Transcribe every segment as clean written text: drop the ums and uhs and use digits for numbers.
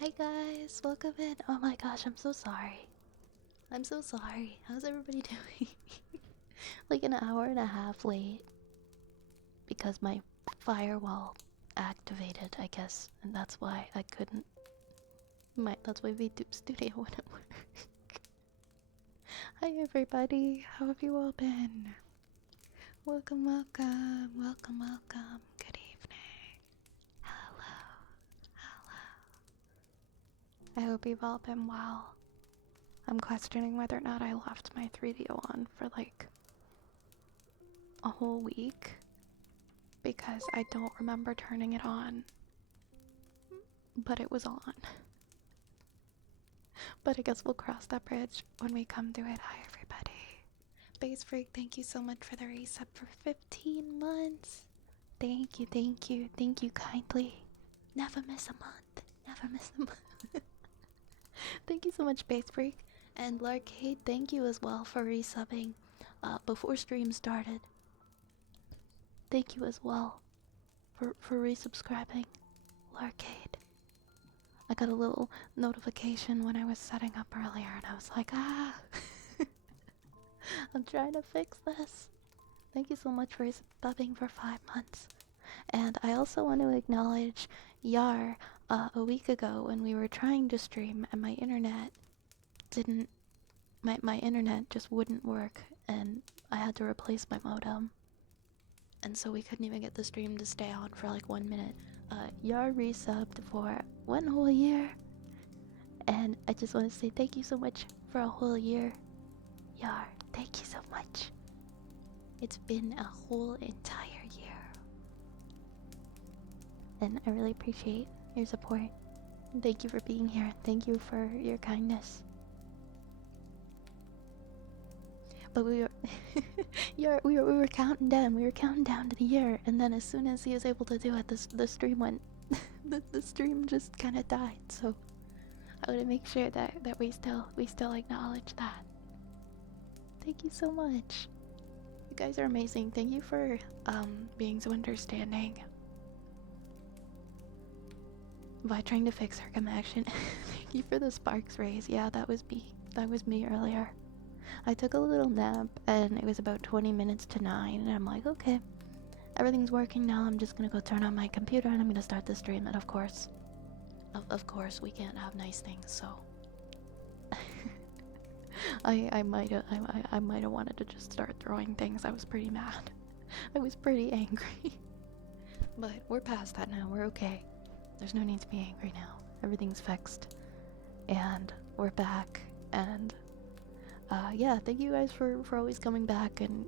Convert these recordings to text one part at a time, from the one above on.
Hi guys, welcome in. Oh my gosh, I'm so sorry. I'm so sorry. How's everybody doing? Like an hour and a half late because my firewall activated, I guess, and that's why I couldn't. That's why VTube Studio wouldn't work. Hi everybody, how have you all been? Welcome, welcome, welcome, welcome. Good evening. Hello, hello. I hope you've all been well. I'm questioning whether or not I left my 3DO on for like a whole week because I don't remember turning it on, but it was on. But I guess we'll cross that bridge when we come to it. Hi everybody. Base Freak, thank you so much for the resub for 15 months. Thank you, thank you, thank you kindly. Never miss a month. Never miss a month. Thank you so much, Base Freak. And Larcade, thank you as well for resubbing before stream started. Thank you as well for resubscribing, Larcade. I got a little notification when I was setting up earlier and I was like, ah, I'm trying to fix this. Thank you so much for subbing for 5 months. And I also want to acknowledge Yar a week ago when we were trying to stream and my internet didn't, my internet just wouldn't work and I had to replace my modem. And so we couldn't even get the stream to stay on for like 1 minute. Yar resubbed for 1 whole year. And I just want to say thank you so much for a whole year. Yar, thank you so much. It's been a whole entire year. And I really appreciate your support. Thank you for being here. Thank you for your kindness. But we were counting down. We were counting down to the year, and then as soon as he was able to do it, the stream went. the stream just kind of died. So I want to make sure that we still acknowledge that. Thank you so much. You guys are amazing. Thank you for being so understanding by trying to fix her connection. Thank you for the sparks rays. Yeah, that was me. That was me earlier. I took a little nap and it was about 20 minutes to 9 and I'm like, okay, everything's working now. I'm just gonna go turn on my computer and I'm gonna start the stream. And of course we can't have nice things, so I might have wanted to just start throwing things. I was pretty mad. I was pretty angry. But we're past that now. We're okay. There's no need to be angry now. Everything's fixed. And we're back. And yeah, thank you guys for always coming back and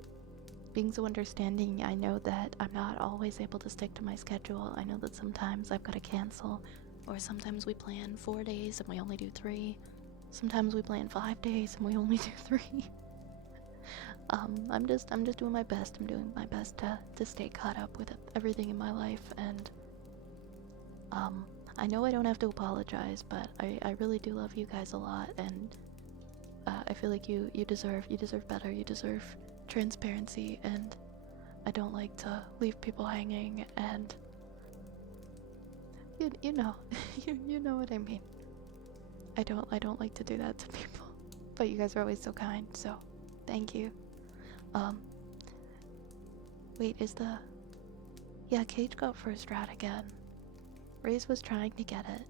being so understanding. I know that I'm not always able to stick to my schedule. I know that sometimes I've got to cancel. Or sometimes we plan 4 days and we only do 3. Sometimes we plan 5 days and we only do 3. I'm just doing my best. I'm doing my best to stay caught up with everything in my life, and I know I don't have to apologize, but I really do love you guys a lot, and I feel like you deserve better. You deserve transparency, and I don't like to leave people hanging, and you know you know what I mean. I don't like to do that to people, but you guys are always so kind, so thank you. Wait, yeah, Cage got first rat again. Raze was trying to get it.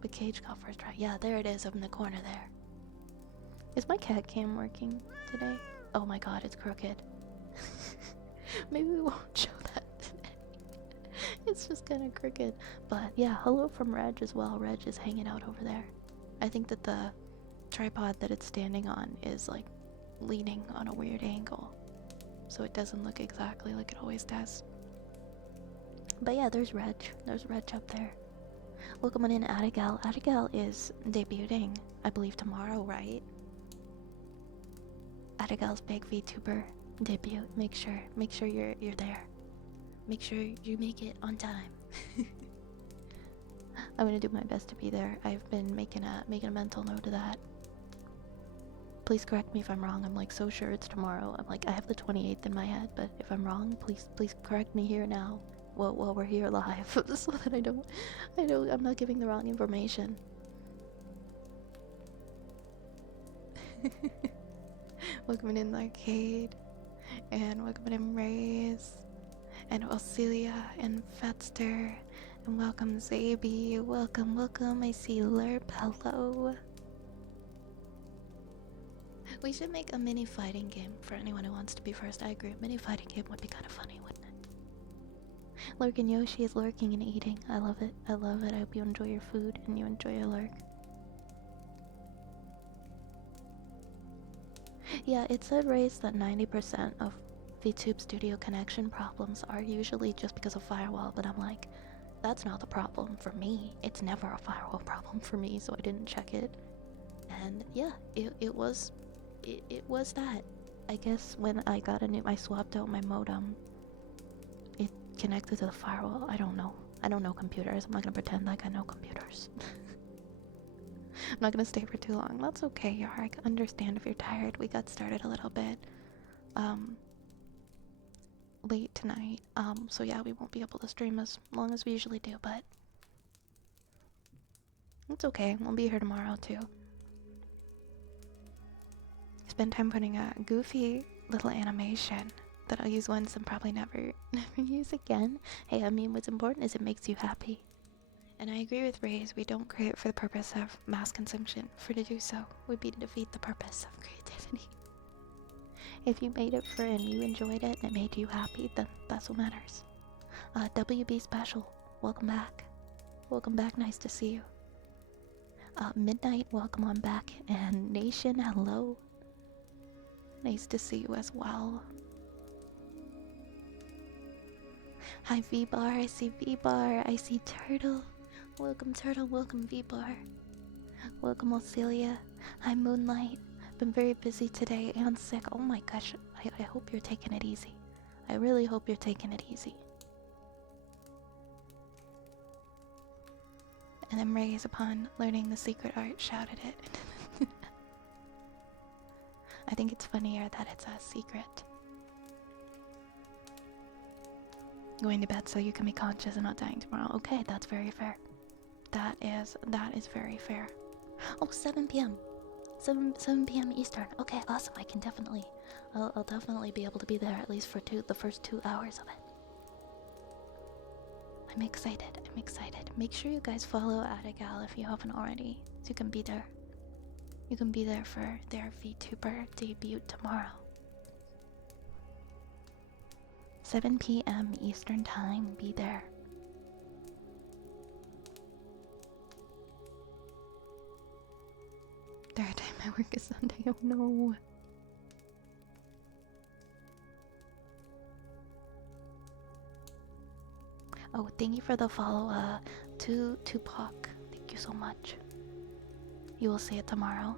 But Cage got first rat. Yeah, there it is up in the corner there. Is my cat cam working today? Oh my god, it's crooked. Maybe we won't show that today. It's just kind of crooked. But yeah, hello from Reg as well. Reg is hanging out over there. I think that the tripod that it's standing on is like leaning on a weird angle, so it doesn't look exactly like it always does. But yeah, there's Reg up there. Welcome on in, Adigal. Adigal is debuting, I believe, tomorrow, right? Adigal's big VTuber debut. Make sure you're there. Make sure you make it on time. I'm gonna do my best to be there. I've been making a mental note of that. Please correct me if I'm wrong. I'm like so sure it's tomorrow. I'm like, I have the 28th in my head, but if I'm wrong, please correct me here now. while we're here live, so that I'm not giving the wrong information. Welcome in Arcade, and welcome in Raze, and Osilia, and Fetster, and welcome Zaby, welcome, welcome, I see Lerp, hello. We should make a mini fighting game for anyone who wants to be first. I agree, mini fighting game would be kind of funny, wouldn't it? Lurking Yoshi is lurking and eating. I love it, I love it. I hope you enjoy your food and you enjoy your lurk. Yeah, it said raised that 90% of VTube Studio connection problems are usually just because of firewall, but I'm like, that's not the problem for me. It's never a firewall problem for me, so I didn't check it. And yeah, it was that. I guess when I swapped out my modem, it connected to the firewall. I don't know. I don't know computers. I'm not gonna pretend like I know computers. I'm not gonna stay for too long. That's okay, Yar. I can understand if you're tired. We got started a little bit late tonight. So yeah, we won't be able to stream as long as we usually do, but it's okay. We'll be here tomorrow too. Spend time putting a goofy little animation that I'll use once and probably never use again. Hey, I mean, what's important is it makes you happy. And I agree with Ray's, we don't create for the purpose of mass consumption. For to do so would be to defeat the purpose of creativity. If you made it for and you enjoyed it and it made you happy, then that's what matters. WB Special, welcome back. Welcome back, nice to see you. Midnight, welcome on back. And Nation, hello. Nice to see you as well. Hi V-Bar, I see V-Bar, I see Turtle. Welcome Turtle, welcome V-Bar. Welcome Osilia. Hi Moonlight. Been very busy today and sick. Oh my gosh, I hope you're taking it easy. I really hope you're taking it easy. And then Rays, upon learning the secret art, shouted it. I think it's funnier that it's a secret. Going to bed so you can be conscious and not dying tomorrow. Okay, that's very fair. That is very fair. Oh, 7 p.m. 7 p.m. Eastern. Okay, awesome. I can definitely, I'll definitely be able to be there at least for the first 2 hours of it. I'm excited. I'm excited. Make sure you guys follow Adagal if you haven't already, so you can be there. You can be there for their VTuber debut tomorrow. 7 p.m. Eastern Time, be there. Third time I work is Sunday, oh no. Oh, thank you for the follow, to Tupac. Thank you so much. You will see it tomorrow.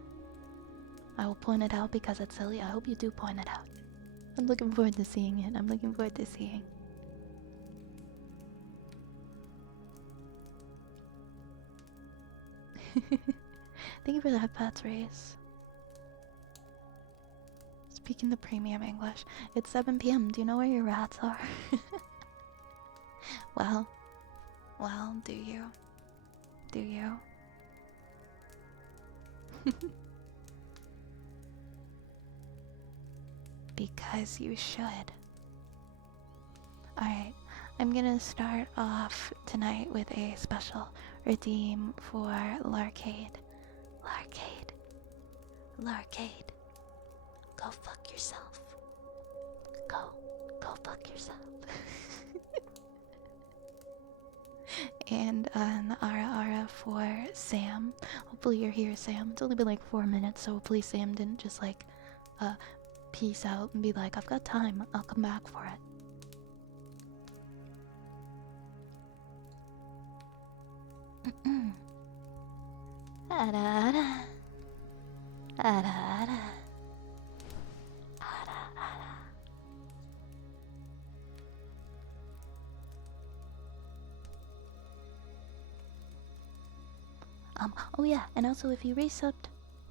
I will point it out because it's silly. I hope you do point it out. I'm looking forward to seeing it. I'm looking forward to seeing. Thank you for the headpats, Race. Speaking the premium English. It's 7 p.m. Do you know where your rats are? Well, do you? Do you? Because you should. Alright, I'm gonna start off tonight with a special redeem for Larcade. Larcade. Go fuck yourself. Go fuck yourself. And an Ara for Sam. Hopefully you're here, Sam. It's only been like 4 minutes, so hopefully Sam didn't just like peace out and be like, I've got time, I'll come back for it. Oh yeah, and also if you resubbed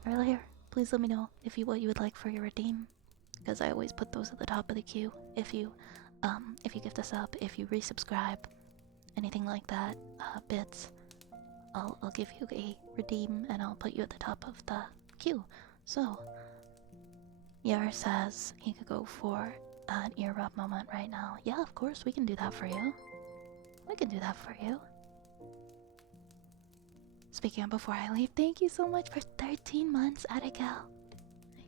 earlier, please let me know what you would like for your redeem, because I always put those at the top of the queue. If you if you gift us up, if you resubscribe, anything like that, bits, I'll give you a redeem and I'll put you at the top of the queue. So, Yar says he could go for an ear rub moment right now. Yeah, of course, we can do that for you. We can do that for you. Speaking of before I leave, thank you so much for 13 months, Abigail.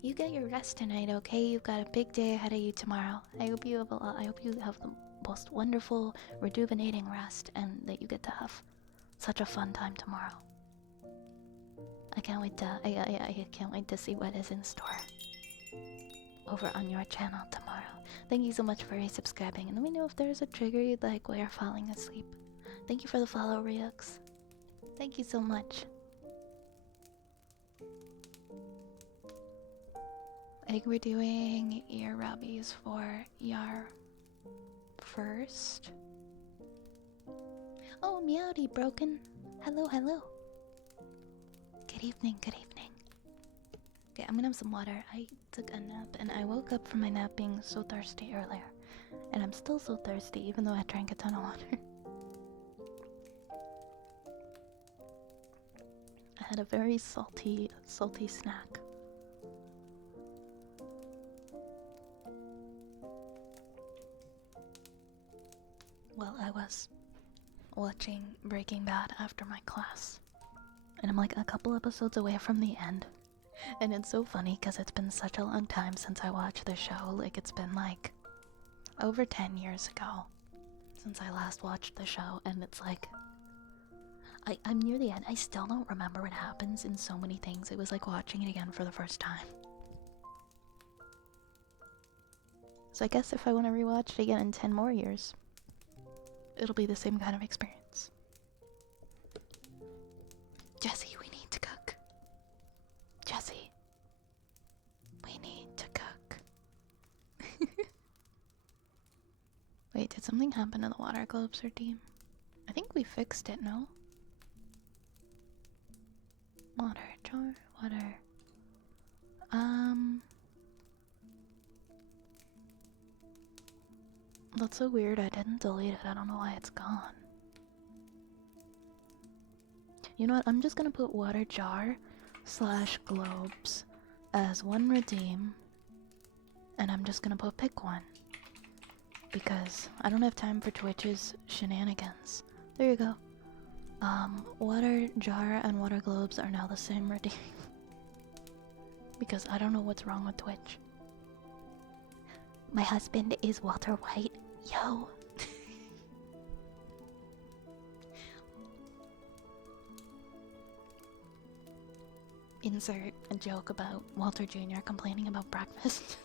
You get your rest tonight, okay? You've got a big day ahead of you tomorrow. I hope you have the most wonderful, rejuvenating rest, and that you get to have such a fun time tomorrow. I can't wait to I can't wait to see what is in store over on your channel tomorrow. Thank you so much for resubscribing, and let me know if there's a trigger you'd like while you're falling asleep. Thank you for the follow, Ryux. Thank you so much. I think we're doing ear rubbies for Yar first. Oh, Meowdy broken. Hello, hello. Good evening, good evening. Okay, I'm gonna have some water. I took a nap and I woke up from my nap being so thirsty earlier. And I'm still so thirsty even though I drank a ton of water. I had a very salty snack. Well, I was watching Breaking Bad after my class. And I'm like a couple episodes away from the end. And it's so funny because it's been such a long time since I watched the show. Like, it's been like over 10 years ago since I last watched the show. And it's like, I'm near the end. I still don't remember what happens in so many things. It was like watching it again for the first time. So I guess if I want to rewatch it again in 10 more years, it'll be the same kind of experience. Jesse, we need to cook. Jesse, we need to cook. Wait, did something happen to the water globes or team? I think we fixed it, no? Water, jar, water. That's so weird, I didn't delete it, I don't know why it's gone. You know what, I'm just gonna put water jar / globes as one redeem, and I'm just gonna put pick one. Because I don't have time for Twitch's shenanigans. There you go. Water jar and water globes are now the same redeem. Because I don't know what's wrong with Twitch. My husband is Walter White. Yo. Insert a joke about Walter Jr. complaining about breakfast.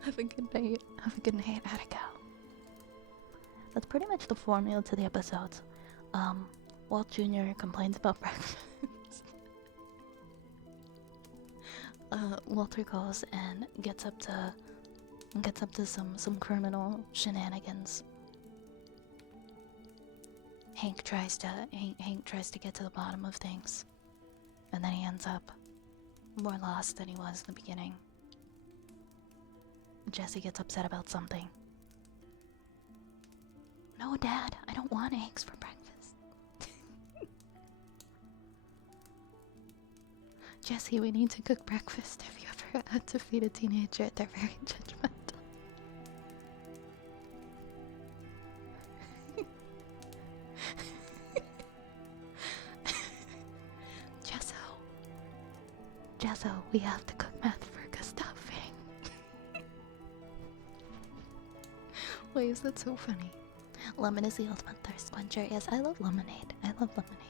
Have a good night. Have a good night, Attica. That's pretty much the formula to the episodes. Walt Jr. complains about breakfast. Walter goes and gets up to some criminal shenanigans. Hank tries to get to the bottom of things, and then he ends up more lost than he was in the beginning. Jesse gets upset about something. No, Dad, I don't want eggs for breakfast. Jesse, we need to cook breakfast. Have you ever had to feed a teenager? They're very judgmental. Jesso, we have to cook meth for Gustafing. Why is that so funny? Lemon is the ultimate thirst quencher. Yes, I love lemonade. I love lemonade.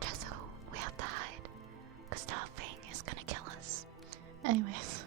Jesso, we have to hide. Gustafing is gonna kill us. Anyways.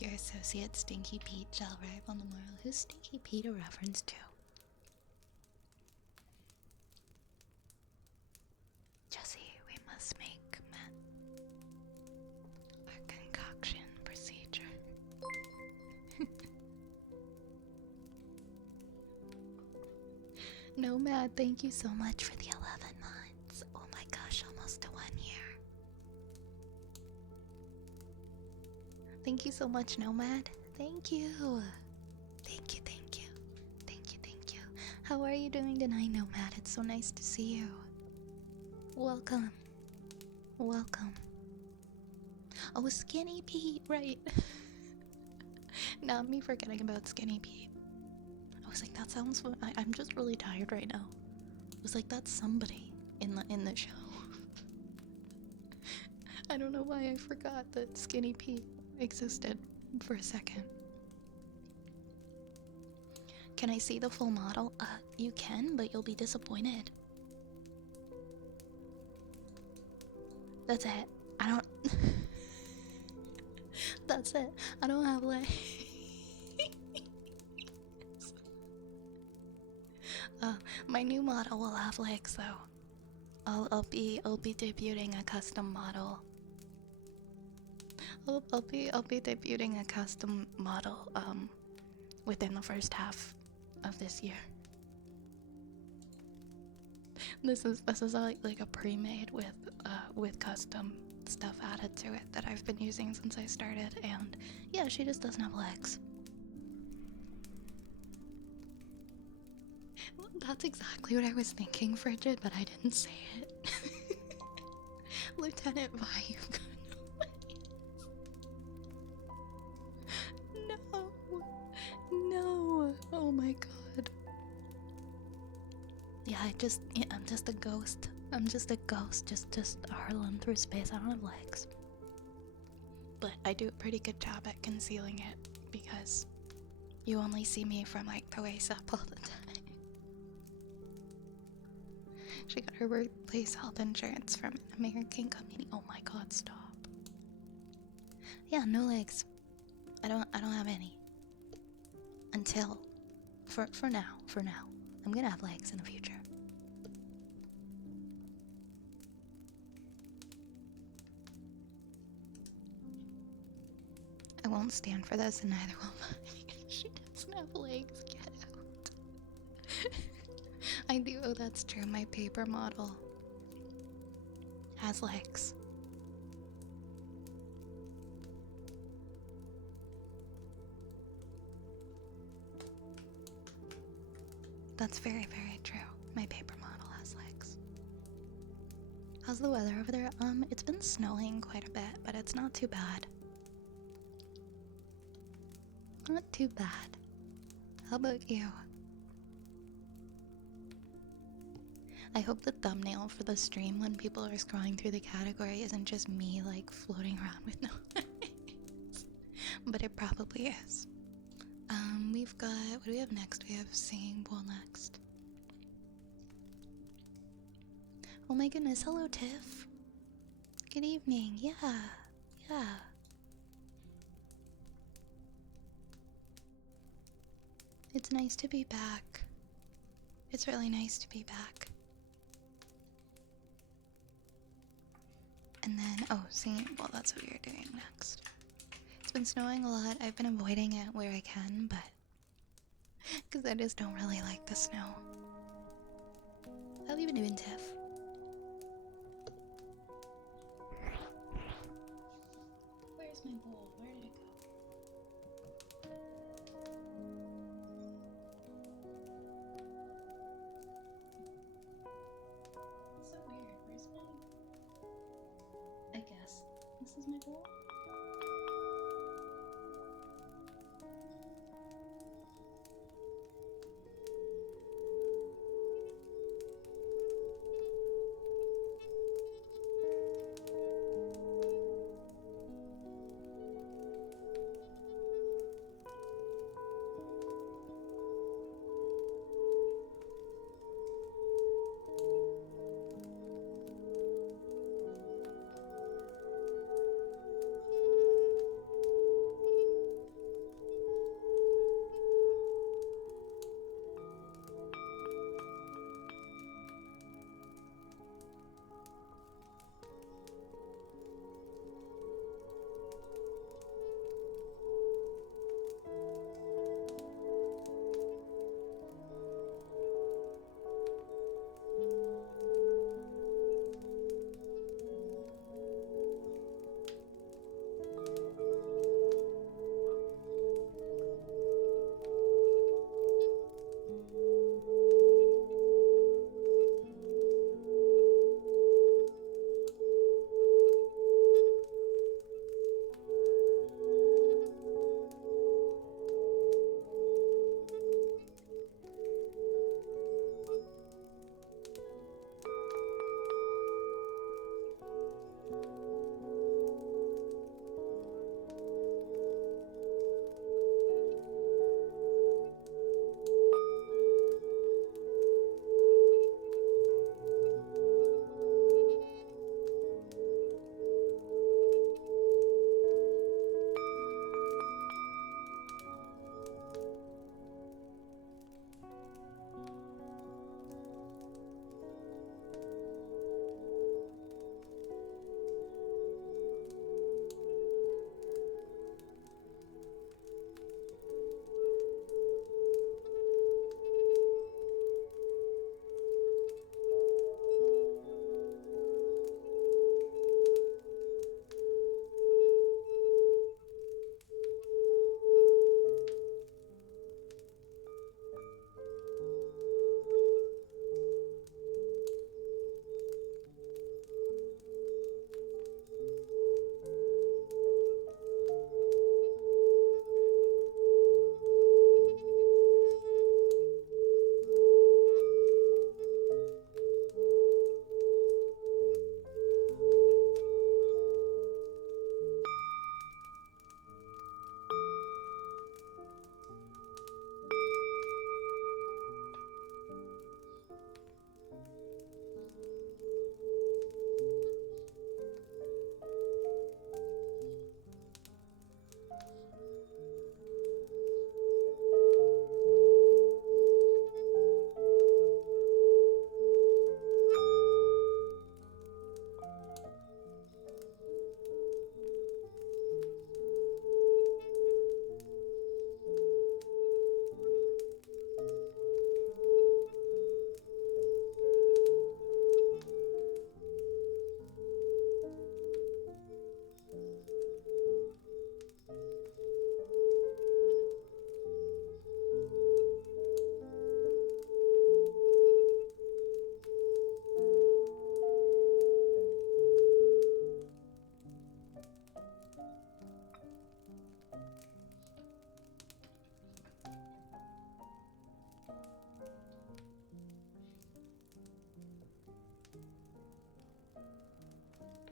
Your associate Stinky Pete shall arrive on the morrow. Who's Stinky Pete a reference to? Jesse, we must make our concoction procedure. Nomad, thank you so much for the 11 months. Oh my gosh, almost to 1 year. Thank you so much, Nomad. Thank you. Thank you, thank you. Thank you, thank you. How are you doing tonight, Nomad? It's so nice to see you. Welcome. Welcome. Oh, Skinny Pete, right. Not me forgetting about Skinny Pete. I was like, that sounds fun. I'm just really tired right now. I was like, that's somebody in the show. I don't know why I forgot that Skinny Pete existed for a second. Can I see the full model? You can, but you'll be disappointed. That's it. I don't... That's it. I don't have legs. My new model will have legs though. I'll be debuting a custom model. I'll be debuting a custom model within the first half of this year. This is like a pre-made with custom stuff added to it that I've been using since I started, and yeah, she just doesn't have legs. That's exactly what I was thinking, Frigid, but I didn't say it. Lieutenant Vi, you've got no legs. No. Oh my god. Yeah, I'm just a ghost. I'm just a ghost, just hurling through space. I don't have legs. But I do a pretty good job at concealing it because you only see me from like the waist up all the time. She got her workplace health insurance from an American company. Oh my god, stop. Yeah, no legs. I don't have any. Until for now. I'm gonna have legs in the future. I won't stand for this, and neither will mine. She doesn't have legs. Get out. I do. Oh, that's true. My paper model has legs. That's very, very true. My paper model has legs. How's the weather over there? It's been snowing quite a bit, but it's not too bad. Not too bad. How about you? I hope the thumbnail for the stream when people are scrolling through the category isn't just me like floating around with no legs. but it probably is. We've got, what do we have next? We have Singing Bowl next. Oh my goodness, hello Tiff. Good evening, yeah. It's nice to be back. It's really nice to be back. And then, oh, singing, well, that's what we are doing next. It's been snowing a lot. I've been avoiding it where I can, but because I just don't really like the snow. How have you been doing, Tiff? Where's my bowl? Where did it go? It's so weird. Where's my... I guess this is my bowl?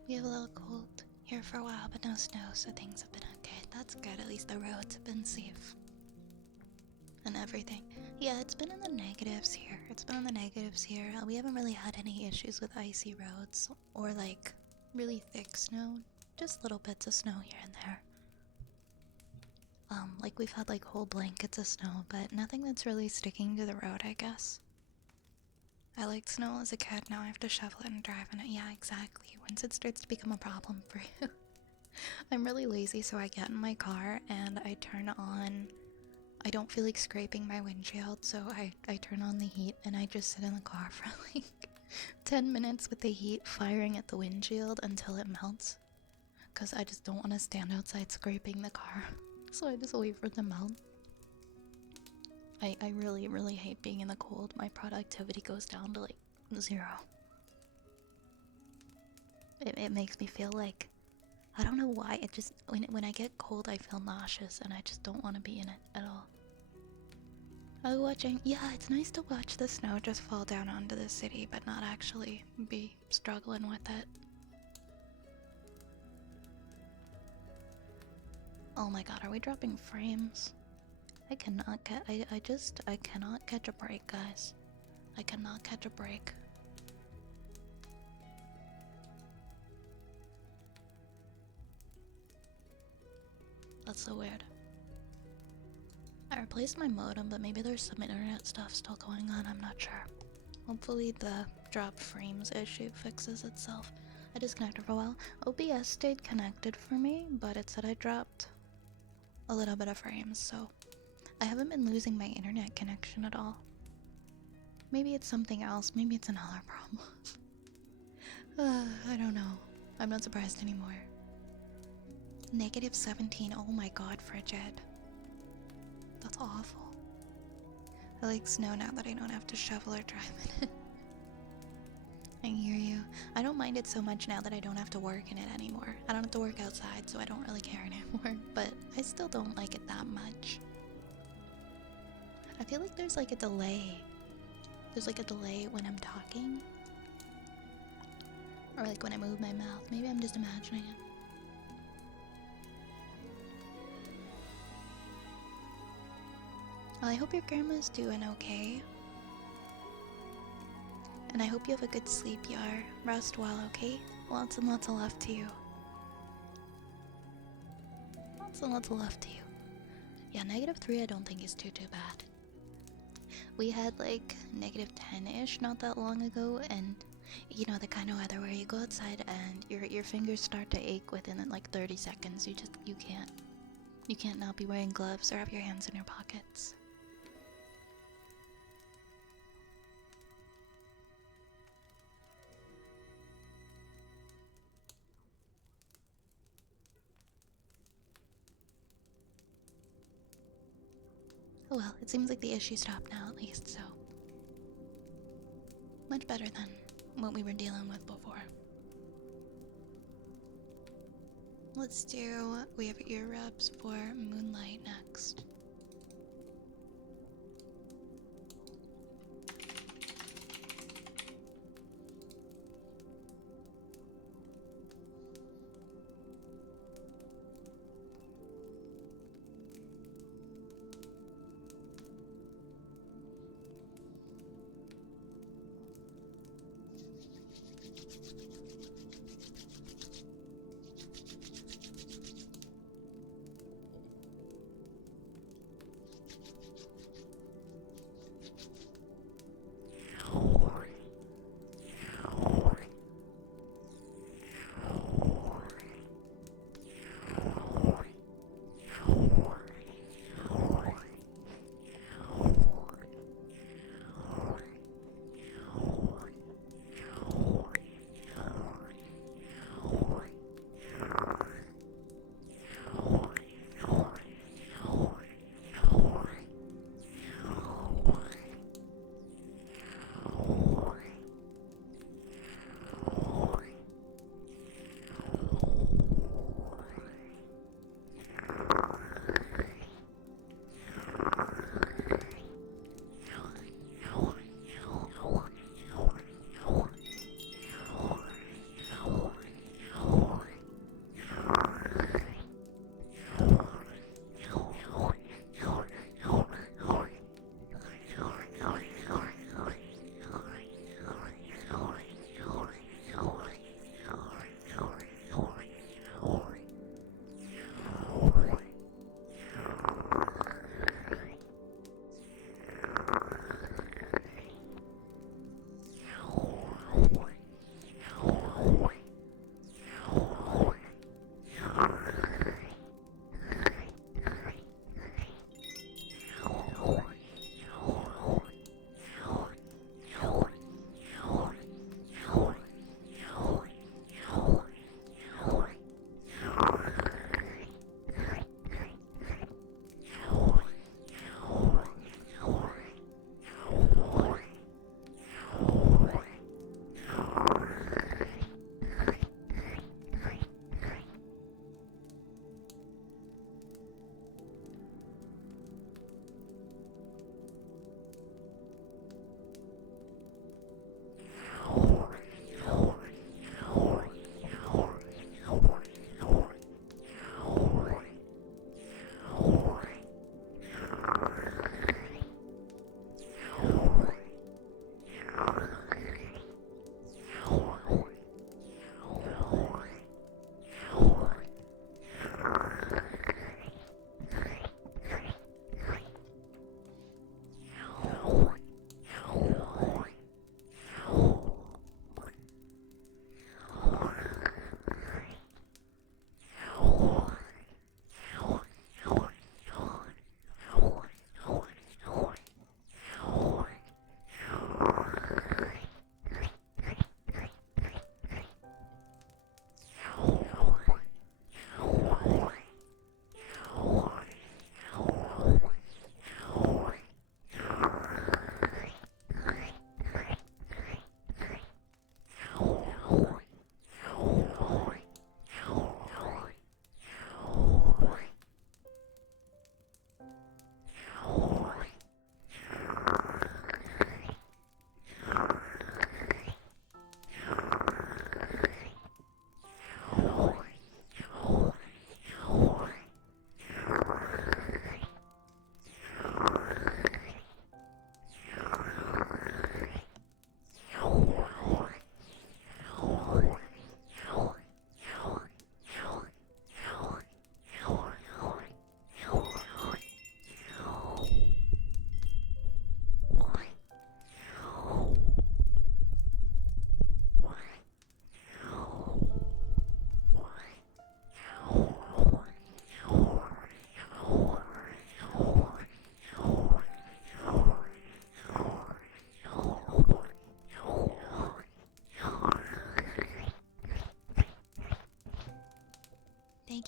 We have a little cold here for a while, but no snow, so things have been okay. That's good. At least the roads have been safe. And everything. Yeah, it's been in the negatives here. It's been in the negatives here. We haven't really had any issues with icy roads or like really thick snow. Just little bits of snow here and there. Like we've had like whole blankets of snow, but nothing that's really sticking to the road, I guess. I liked snow as a kid, now I have to shovel it and drive in it. Yeah, exactly. Once it starts to become a problem for you. I'm really lazy, so I get in my car and I turn on... I don't feel like scraping my windshield, so I turn on the heat and I just sit in the car for like 10 minutes with the heat firing at the windshield until it melts. Because I just don't want to stand outside scraping the car. So I just wait for it to melt. I really, really hate being in the cold. My productivity goes down to like 0. It makes me feel like... I don't know why, it just... When I get cold, I feel nauseous and I just don't want to be in it at all. I was watching... Yeah, it's nice to watch the snow just fall down onto the city, but not actually be struggling with it. Oh my god, are we dropping frames? I cannot get... I cannot catch a break, guys. I cannot catch a break. That's so weird. I replaced my modem, but maybe there's some internet stuff still going on, I'm not sure. Hopefully the drop frames issue fixes itself. I disconnected for a while. OBS stayed connected for me, but it said I dropped a little bit of frames, so I haven't been losing my internet connection at all. Maybe it's something else, maybe it's another problem. I don't know. I'm not surprised anymore. -17, oh my god, frigid. That's awful. I like snow now that I don't have to shovel or drive in it. I hear you. I don't mind it so much now that I don't have to work in it anymore. I don't have to work outside, so I don't really care anymore, but I still don't like it that much. I feel like there's like a delay. There's like a delay when I'm talking. Or like when I move my mouth. Maybe I'm just imagining it. Well, I hope your grandma's doing okay. And I hope you have a good sleep, Yar. Rest well, okay? Lots and lots of love to you. Lots and lots of love to you. Yeah, -3 I don't think is too bad. We had like -10-ish not that long ago, and you know the kind of weather where you go outside and your fingers start to ache within like 30 seconds. You can't not be wearing gloves or have your hands in your pockets. Oh well, it seems like the issue stopped now at least, so... Much better than what we were dealing with before. Let's do... We have ear rubs for Moonlight next.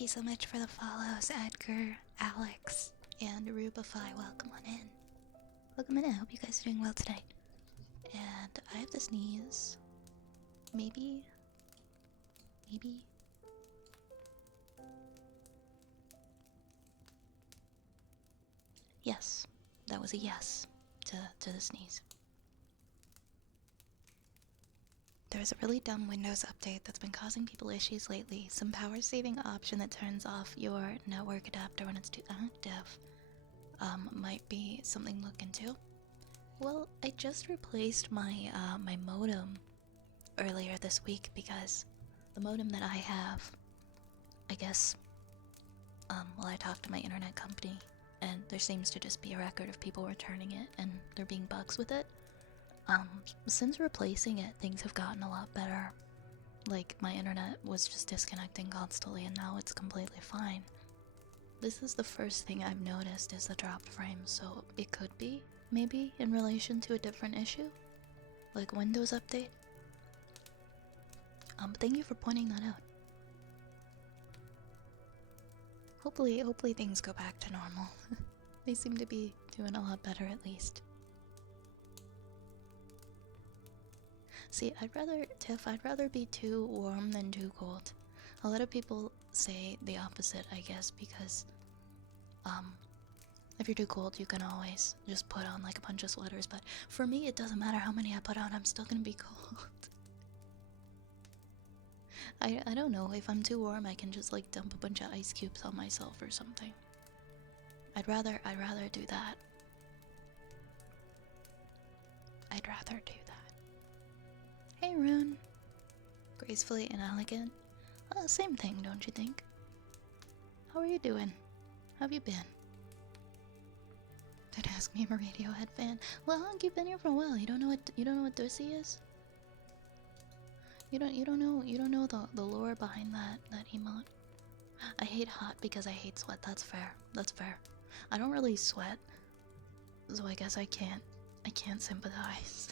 Thank you so much for the follows, Edgar, Alex, and Rubify. Welcome on in. Welcome in. I hope you guys are doing well tonight. And I have to sneeze. Maybe. Yes, that was a yes to the sneeze. There's a really dumb Windows update that's been causing people issues lately. Some power saving option that turns off your network adapter when it's too active. Might be something to look into. Well, I just replaced my my modem earlier this week because the modem that I have, I guess, well, I talked to my internet company and there seems to just be a record of people returning it and there being bugs with it. Since replacing it, things have gotten a lot better. Like, my internet was just disconnecting constantly and now it's completely fine. This is the first thing I've noticed is the dropped frames, so it could be, maybe, in relation to a different issue? Like Windows update? Thank you for pointing that out. Hopefully things go back to normal. They seem to be doing a lot better at least. See, Tiff, I'd rather be too warm than too cold. A lot of people say the opposite, I guess, because, if you're too cold, you can always just put on like a bunch of sweaters, but for me, it doesn't matter how many I put on, I'm still gonna be cold. I don't know, if I'm too warm, I can just like dump a bunch of ice cubes on myself or something. I'd rather do that. I'd rather do that. Hey, Rune. Gracefully inelegant. Same thing, don't you think? How are you doing? How have you been? Don't ask me, I'm a Radiohead fan. Well, you've been here for a while. You don't know what Dursey is? You don't know the lore behind that emote. I hate hot because I hate sweat. That's fair. That's fair. I don't really sweat, so I guess I can't sympathize.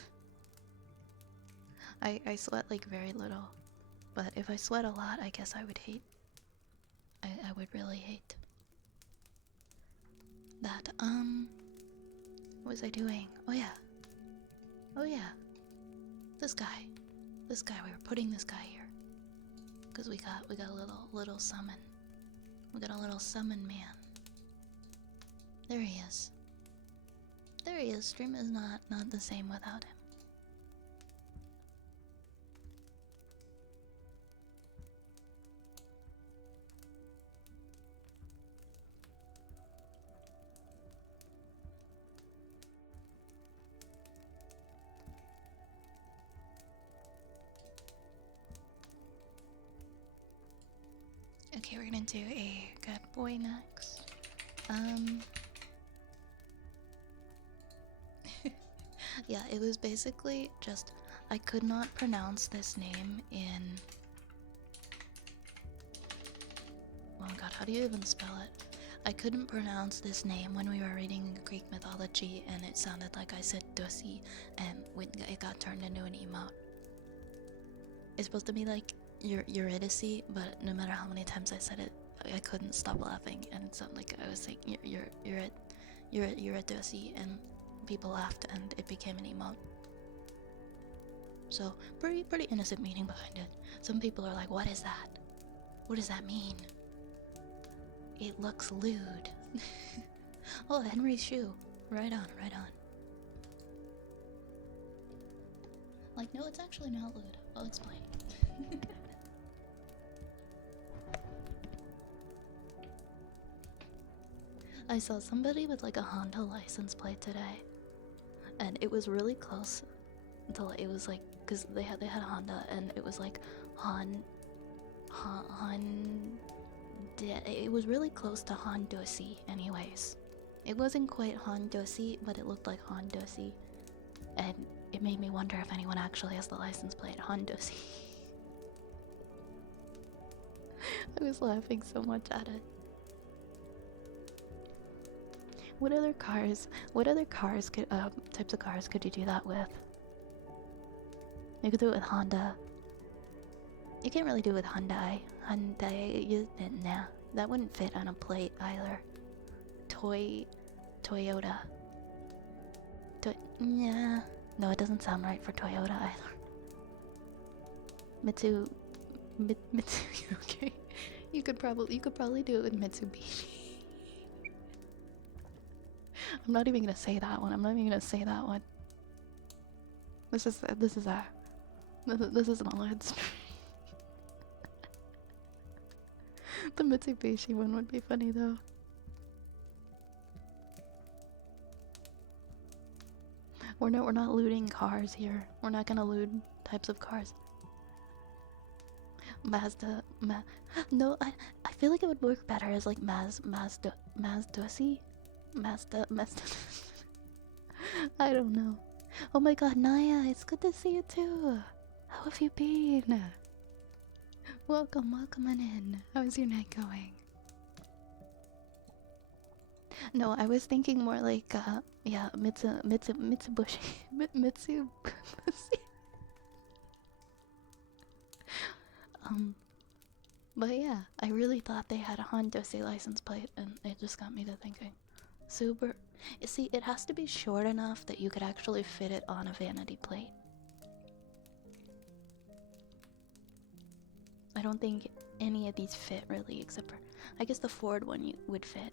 I sweat like very little, but if I sweat a lot, I guess I would hate. I would really hate that. What was I doing? Oh yeah. This guy. We were putting this guy here because we got a little summon. We got a little summon man. There he is. There he is. Stream is not the same without him. Okay, we're gonna do a good boy next. Yeah, it was basically just I could not pronounce this name in. Oh my god, how do you even spell it? I couldn't pronounce this name when we were reading Greek mythology, and it sounded like I said Dussi, and when it got turned into an emote. It's supposed to be like Eurydice, but no matter how many times I said it, I couldn't stop laughing, and it sounded like I was saying Eurydice, and people laughed, and it became an emote. So pretty innocent meaning behind it. Some people are like, "What is that? What does that mean?" It looks lewd. Oh, Henry's shoe. Right on. Like, no, it's actually not lewd. I'll explain. I saw somebody with like a Honda license plate today, and it was really close until it was like, because they had Honda, and it was like it was really close to Hondosi anyways. It wasn't quite Hondosi, but it looked like Hondosi, and it made me wonder if anyone actually has the license plate Hondosi. I was laughing so much at it. What other cars could, types of cars could you do that with? You could do it with Honda. You can't really do it with Hyundai. Hyundai, nah, That wouldn't fit on a plate either. Toyota. Yeah. No, it doesn't sound right for Toyota either. Mitsu. Okay. You could probably do it with Mitsubishi. I'm not even gonna say that one. This is an allowed stream. The Mitsubishi one would be funny though. We're not looting cars here. We're not gonna loot types of cars. No, I feel like it would work better as like Mazda. I don't know. Oh my god, Naya, it's good to see you too. How have you been? Welcome on in. How's your night going? No, I was thinking more like, yeah, Mitsubishi. Mitsubishi. But yeah, I really thought they had a Honda license plate, and it just got me to thinking. Super. You see, it has to be short enough that you could actually fit it on a vanity plate. I don't think any of these fit really, except for, I guess the Ford one would fit.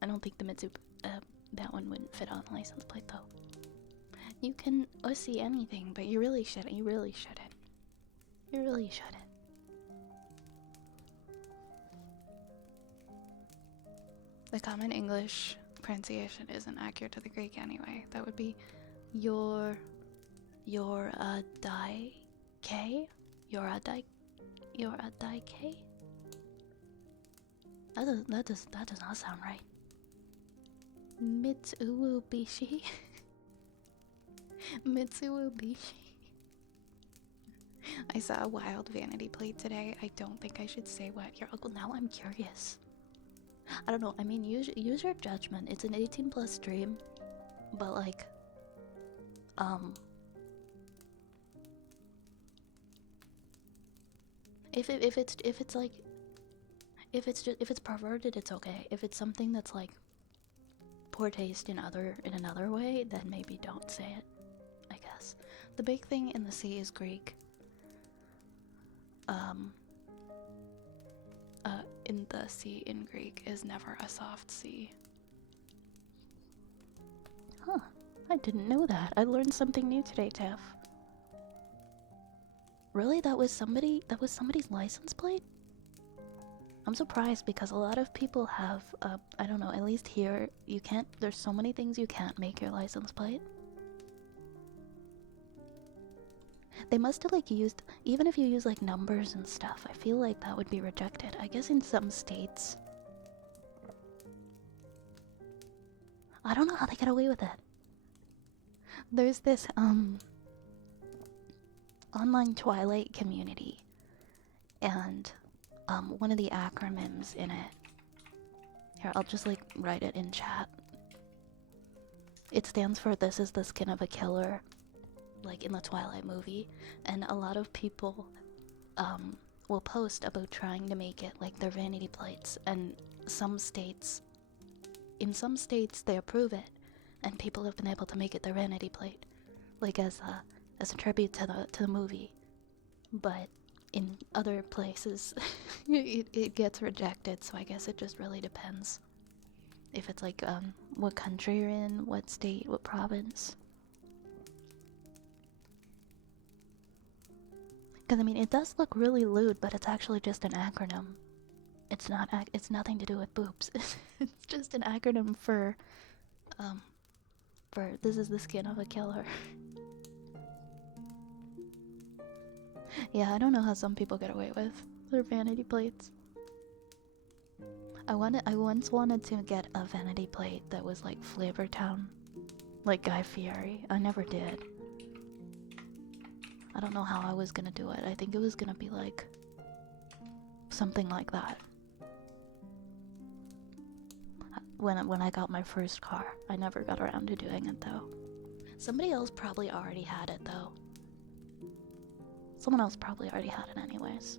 I don't think the that one wouldn't fit on a license plate though. You can see anything, but you really shouldn't. You really shouldn't. The common English pronunciation isn't accurate to the Greek anyway. That would be your dike. Your a dike. That does not sound right. Mitsubishi. I saw a wild vanity plate today. I don't think I should say what. Your uncle. Now I'm curious. I don't know. I mean, use your judgment. It's an 18+ stream, but like, if it's perverted, it's okay. If it's something that's like poor taste in another way, then maybe don't say it. I guess the big thing in the sea is Greek. In the sea in Greek is never a soft sea. Huh. I didn't know that. I learned something new today, Tiff. Really? That was somebody's license plate? I'm surprised because a lot of people have, I don't know, at least here, you can't, there's so many things you can't make your license plate. They must have like used, even if you use like numbers and stuff, I feel like that would be rejected. I guess in some states. I don't know how they get away with it. There's this online Twilight community, and one of the acronyms in it, here I'll just like write it in chat. It stands for "This is the skin of a killer," like in the Twilight movie, and a lot of people will post about trying to make it like their vanity plates, and in some states they approve it, and people have been able to make it their vanity plate, like as a tribute to the movie. But in other places it gets rejected, so I guess it just really depends if it's like what country you're in, what state, what province. Because I mean, it does look really lewd, but it's actually just an acronym. It's not. It's nothing to do with boobs. It's just an acronym for "This is the skin of a killer." Yeah, I don't know how some people get away with their vanity plates. I once wanted to get a vanity plate that was like Flavor Town, like Guy Fieri. I never did. I don't know how I was gonna do it. I think it was gonna be like something like that. When I got my first car, I never got around to doing it though. Somebody else probably already had it though. Someone else probably already had it anyways.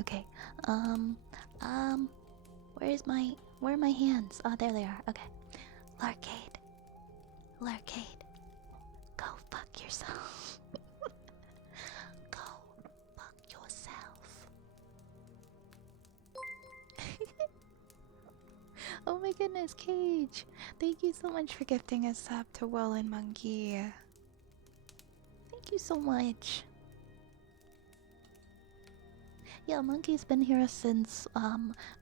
Okay. Where are my hands? Oh, there they are. Okay. Larcade. Larcade. Go fuck yourself. Go fuck yourself. Oh my goodness, Cage. Thank you so much for gifting a sub to Will and Monkey. Thank you so much. Yeah, Monkey's been here since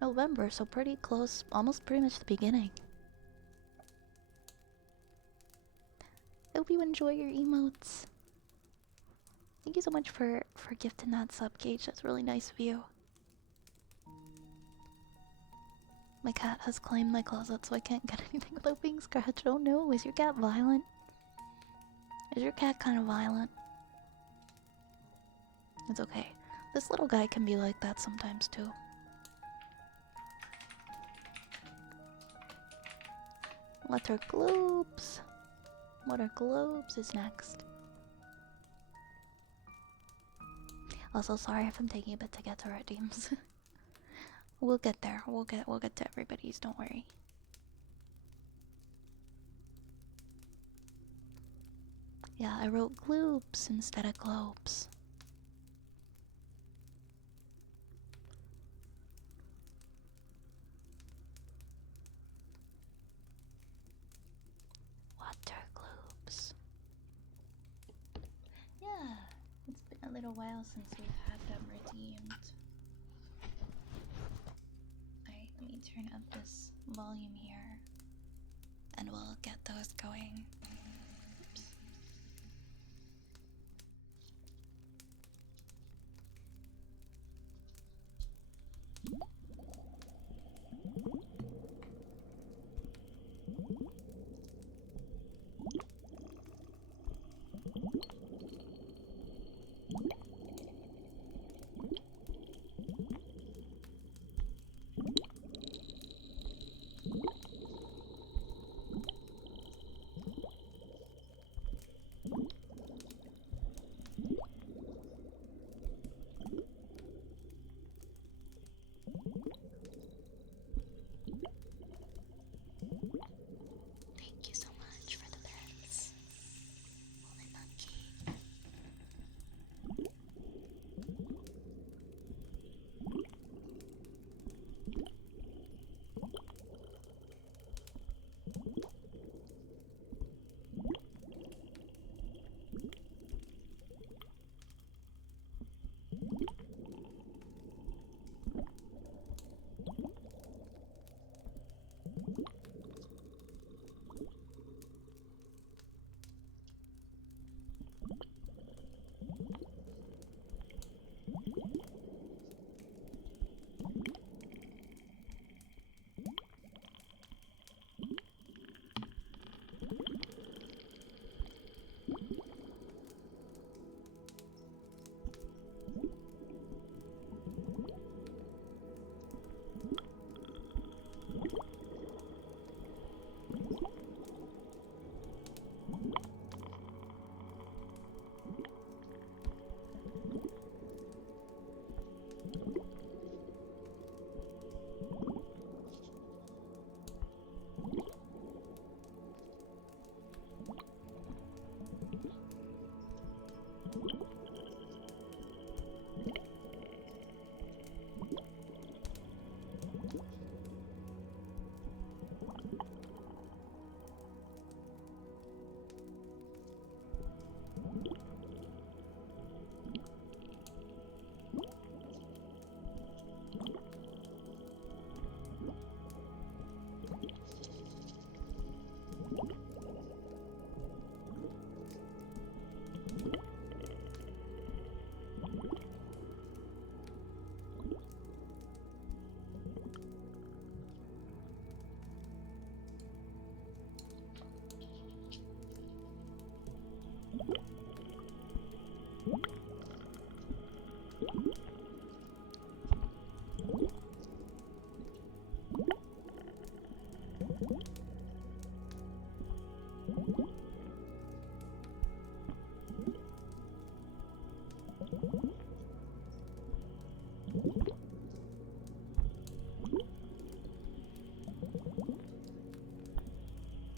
November, so pretty close, almost pretty much the beginning. Hope you enjoy your emotes. Thank you so much for gifting that sub, Cage. That's really nice of you. My cat has claimed my closet, so I can't get anything without being scratched. Oh no, is your cat violent? Is your cat kind of violent? It's okay. This little guy can be like that sometimes too. Water globes. Water globes is next. Also, sorry if I'm taking a bit to get to our teams. We'll get there. We'll get to everybody's. Don't worry. Yeah, I wrote globes instead of globes. Water globes. Yeah, it's been a little while since we've had them redeemed. Alright, let me turn up this volume here. And we'll get those going. Oops. Thank you so much for the bits. Holy monkey.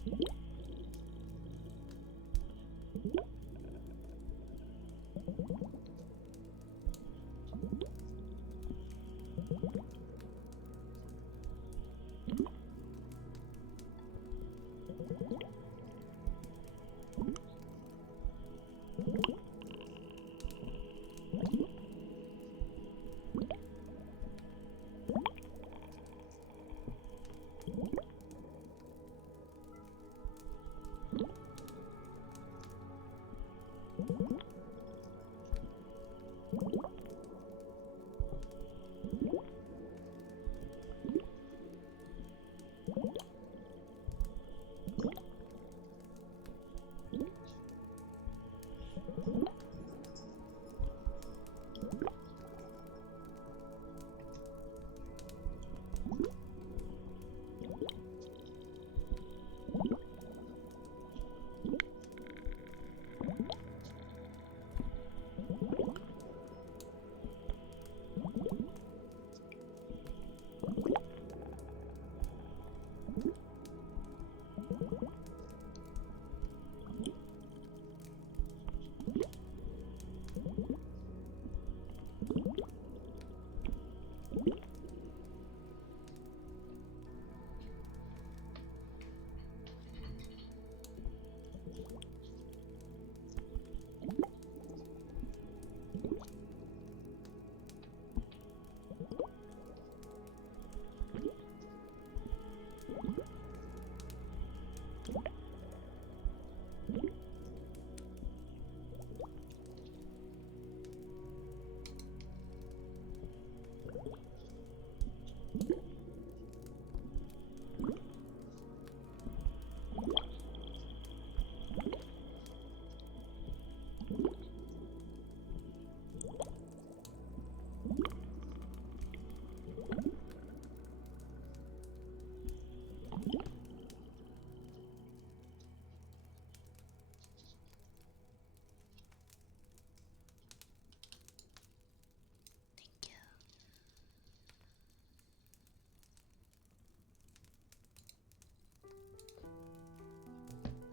Thank you.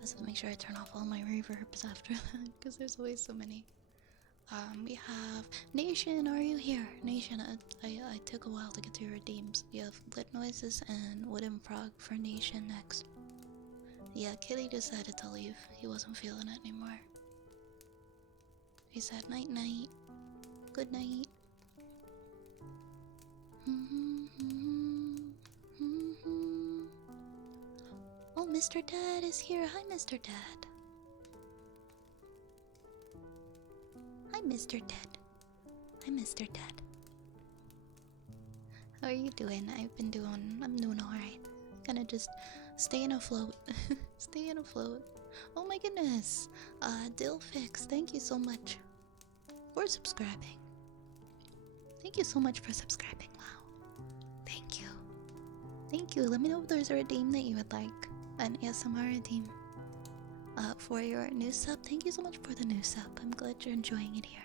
Let's make sure I turn off all my reverbs after that, because there's always so many. We have Nation, are you here? Nation, I took a while to get to your redeems. We have Lit Noises and Wooden Frog for Nation next. Yeah, Kitty decided to leave. He wasn't feeling it anymore. He said night night. Good night. Oh, Mr. Dad is here. Hi, Mr. Dad. Hi, Mr. Dad. Hi, Mr. Dad. How are you doing? I'm doing alright. Gonna just staying afloat. Staying afloat. Oh my goodness. Dillfix, thank you so much for subscribing. Thank you so much for subscribing. Wow. Thank you. Thank you. Let me know if there's a redeem that you would like. An ASMR redeem. For your new sub. Thank you so much for the new sub. I'm glad you're enjoying it here.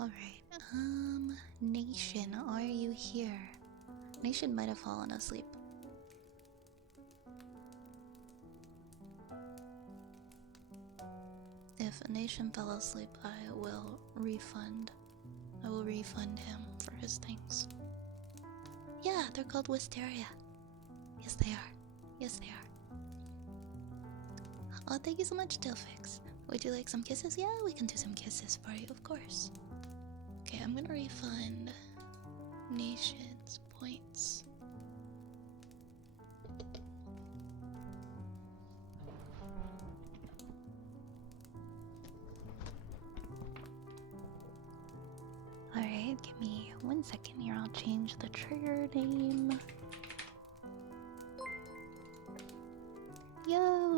Alright, Nation, are you here? Nation might have fallen asleep. If Nation fell asleep, I will refund. I will refund him for his things. Yeah, they're called Wisteria. Yes, they are. Yes, they are. Oh, thank you so much, Tilfix. Would you like some kisses? Yeah, we can do some kisses for you, of course. Okay, I'm gonna refund Nation's points. Alright, give me 1 second here. I'll change the trigger name. Yo,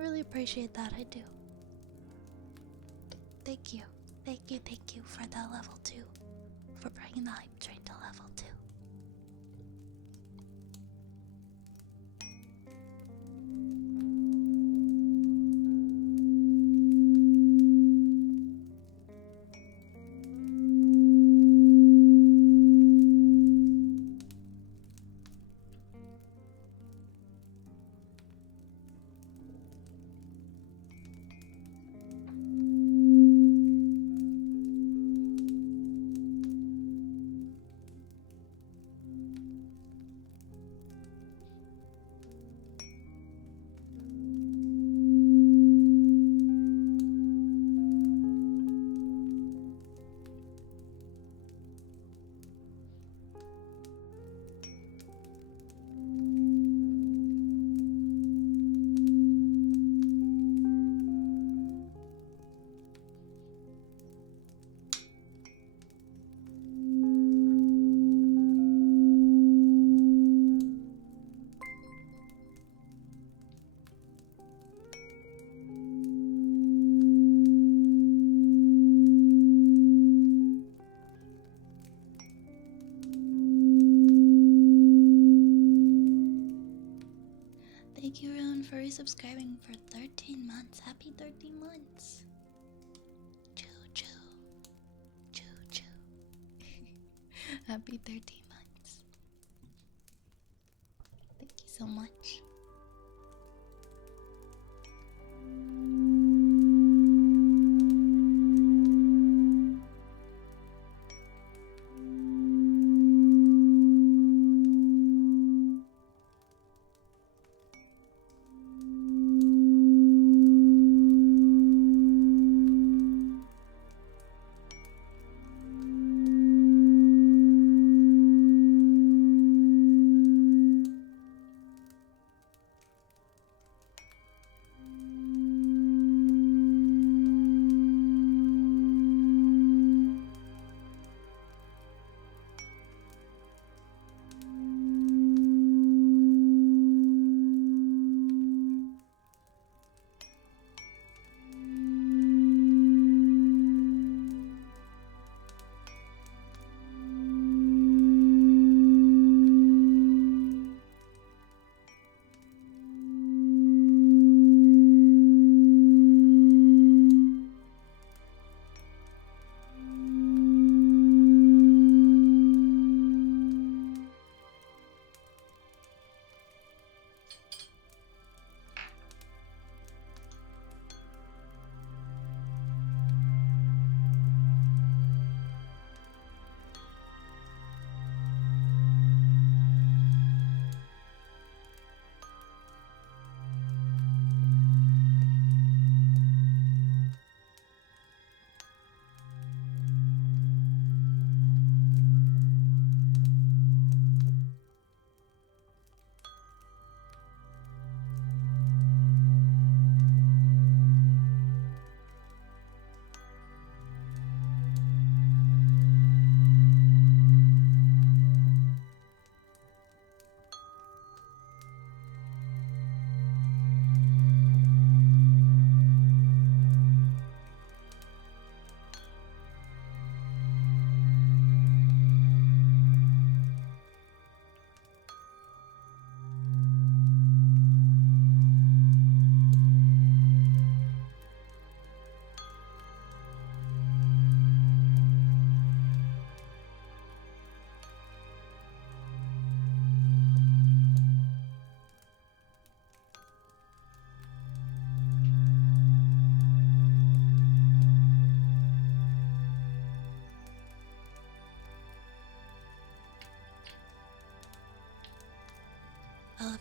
Really appreciate that, I do. Thank you. Thank you for the level 2. For bringing the hype train to level 2. Thank you, Ron, for resubscribing for 13 months. Happy 13 months. Choo choo. Choo choo. Happy 13 months. Thank you so much.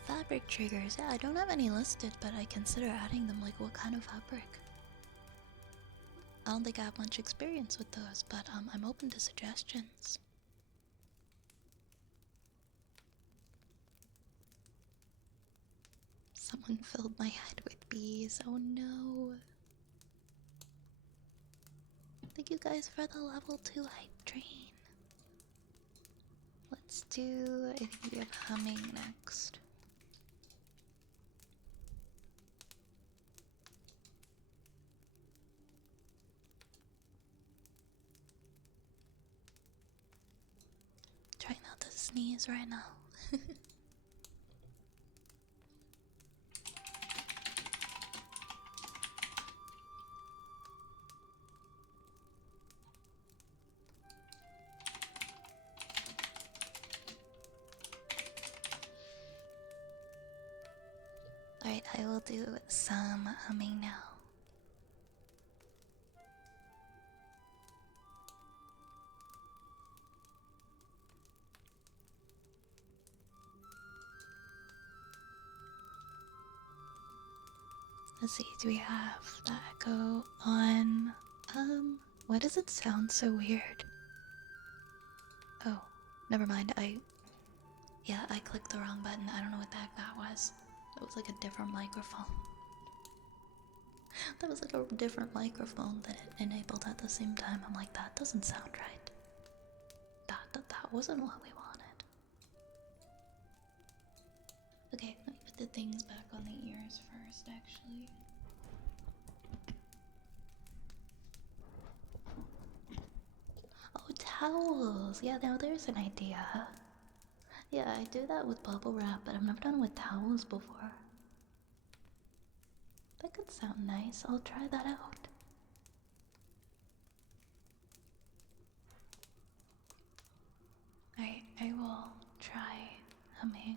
Fabric triggers. Yeah, I don't have any listed, but I consider adding them. Like, what kind of fabric? I don't think I have much experience with those, but I'm open to suggestions. Someone filled my head with bees. Oh no. Thank you guys for the level 2 hype train. Let's do, I think we have humming next. sneeze right now. Alright, I will do some humming now. Let's see, do we have the echo on? Why does it sound so weird? Oh, never mind. Yeah, I clicked the wrong button. I don't know what the heck that was. It was like a different microphone. That was like a different microphone that it enabled at the same time. I'm like, that doesn't sound right. That wasn't what we wanted. Okay, let me put the things back on the ears first, actually. Oh, towels! Yeah, now there's an idea. Yeah, I do that with bubble wrap, but I've never done it with towels before. That could sound nice. I'll try that out. I will try humming.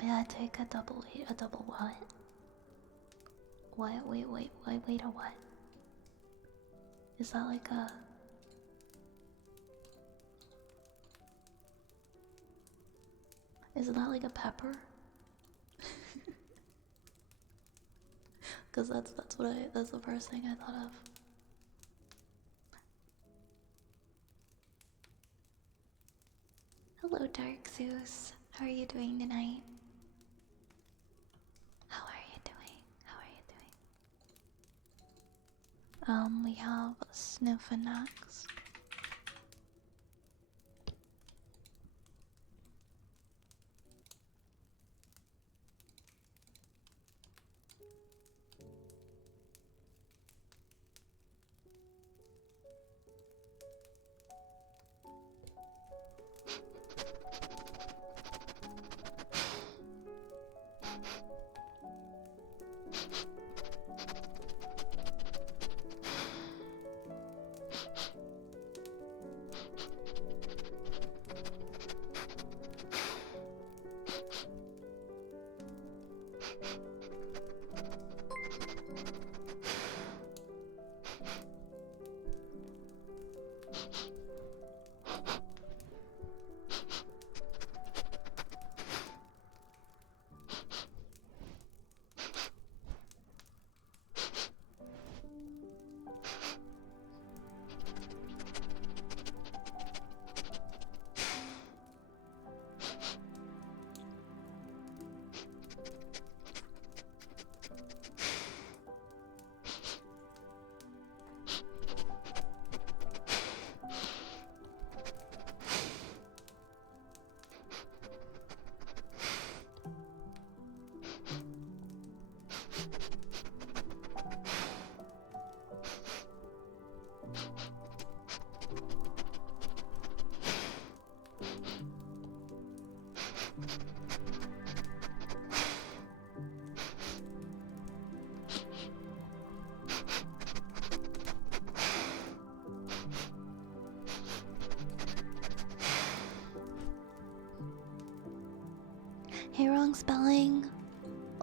May I take a double wait? A double what? What? Wait, a what? Is that like a... Is that like a pepper? Cause that's the first thing I thought of. Hello, Dark Zeus. How are you doing tonight? How are you doing? We have Sniffanax.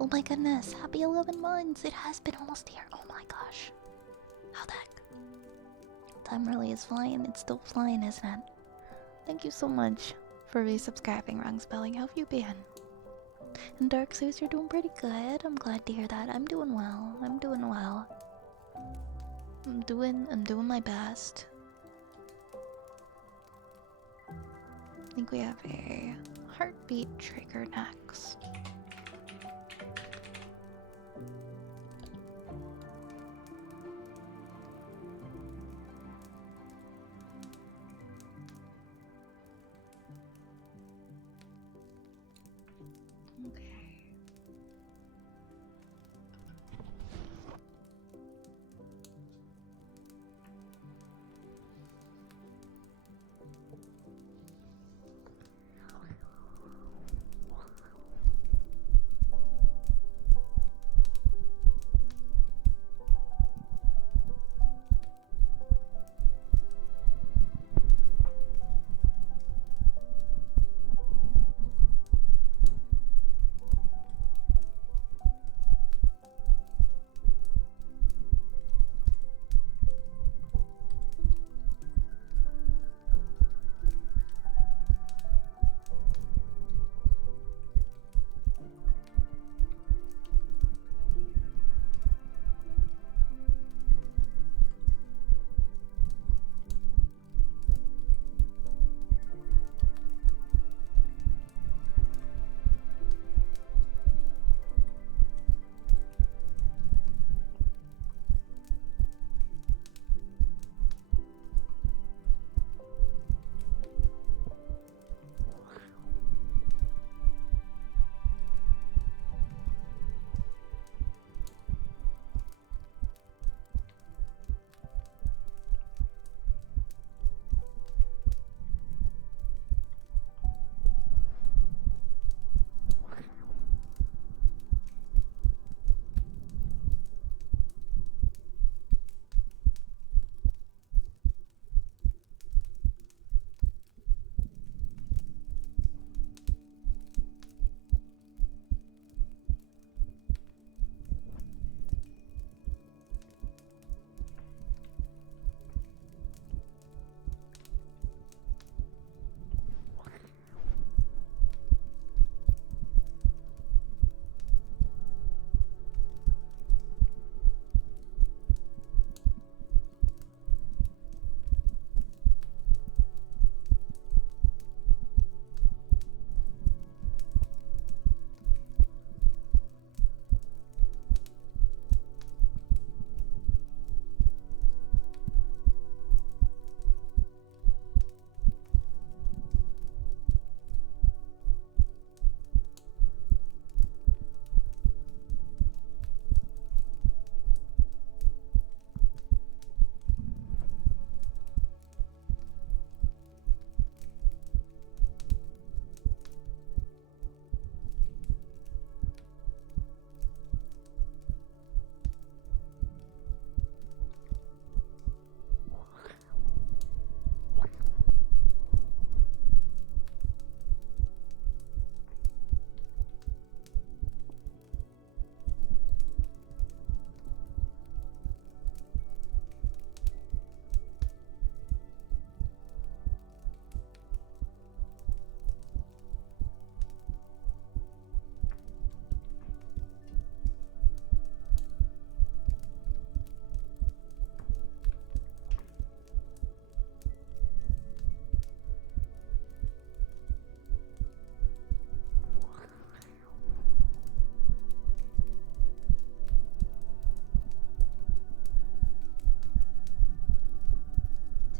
Oh my goodness, happy 11 months! It has been almost here. Oh my gosh. How the heck? Time really is flying. It's still flying, isn't it? Thank you so much for resubscribing, Wrong Spelling. How have you been? And Dark Zeus, you're doing pretty good. I'm glad to hear that. I'm doing well. I'm doing well. I'm doing my best. I think we have a heartbeat trigger next. Okay.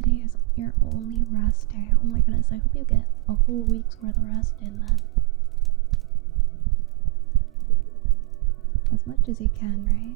Today is your only rest day. Oh my goodness, I hope you get a whole week's worth of rest in then. As much as you can, right?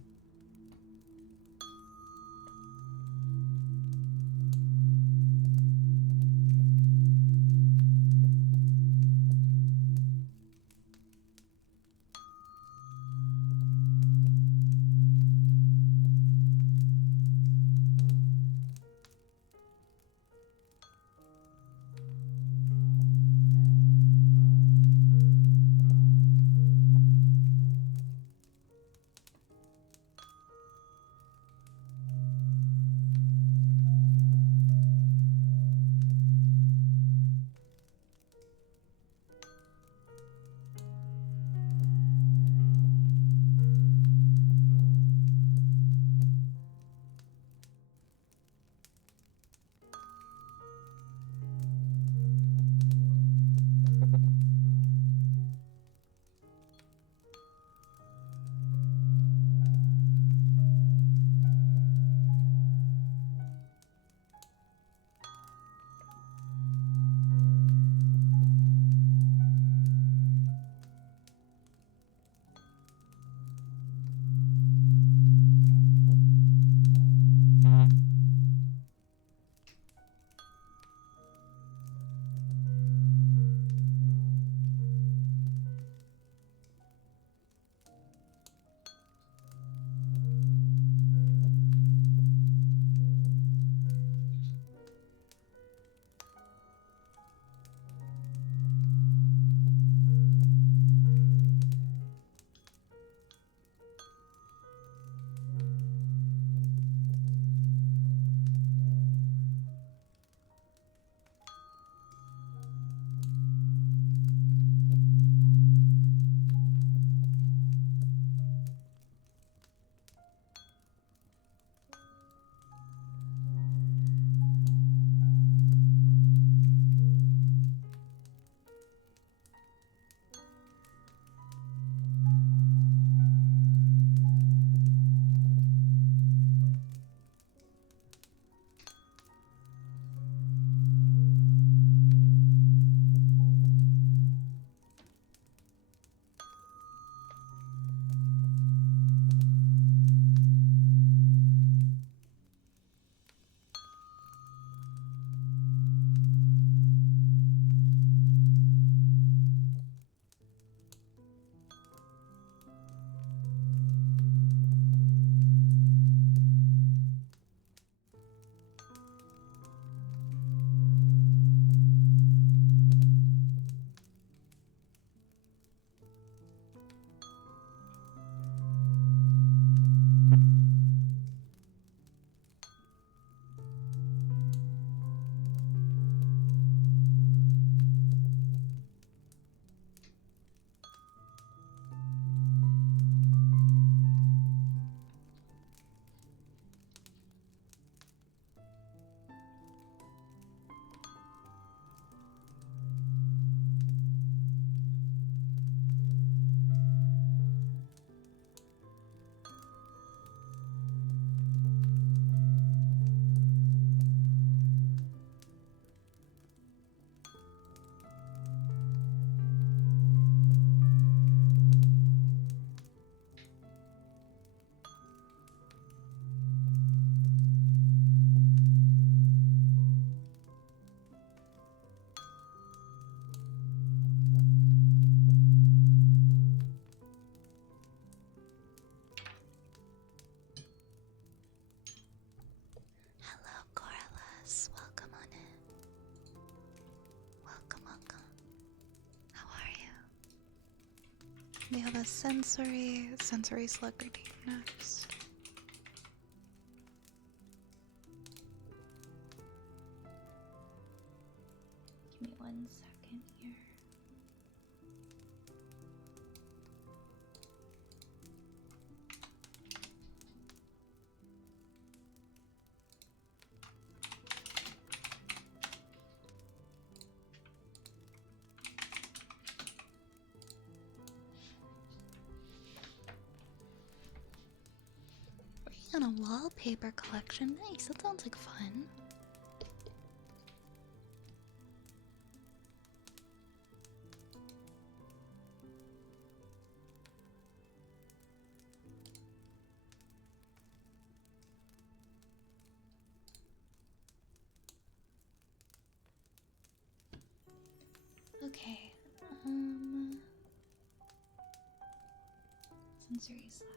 We have a sensory slug routine next. Give me 1 second here. On a wallpaper collection. Nice, that sounds like fun. Okay, sensory slack.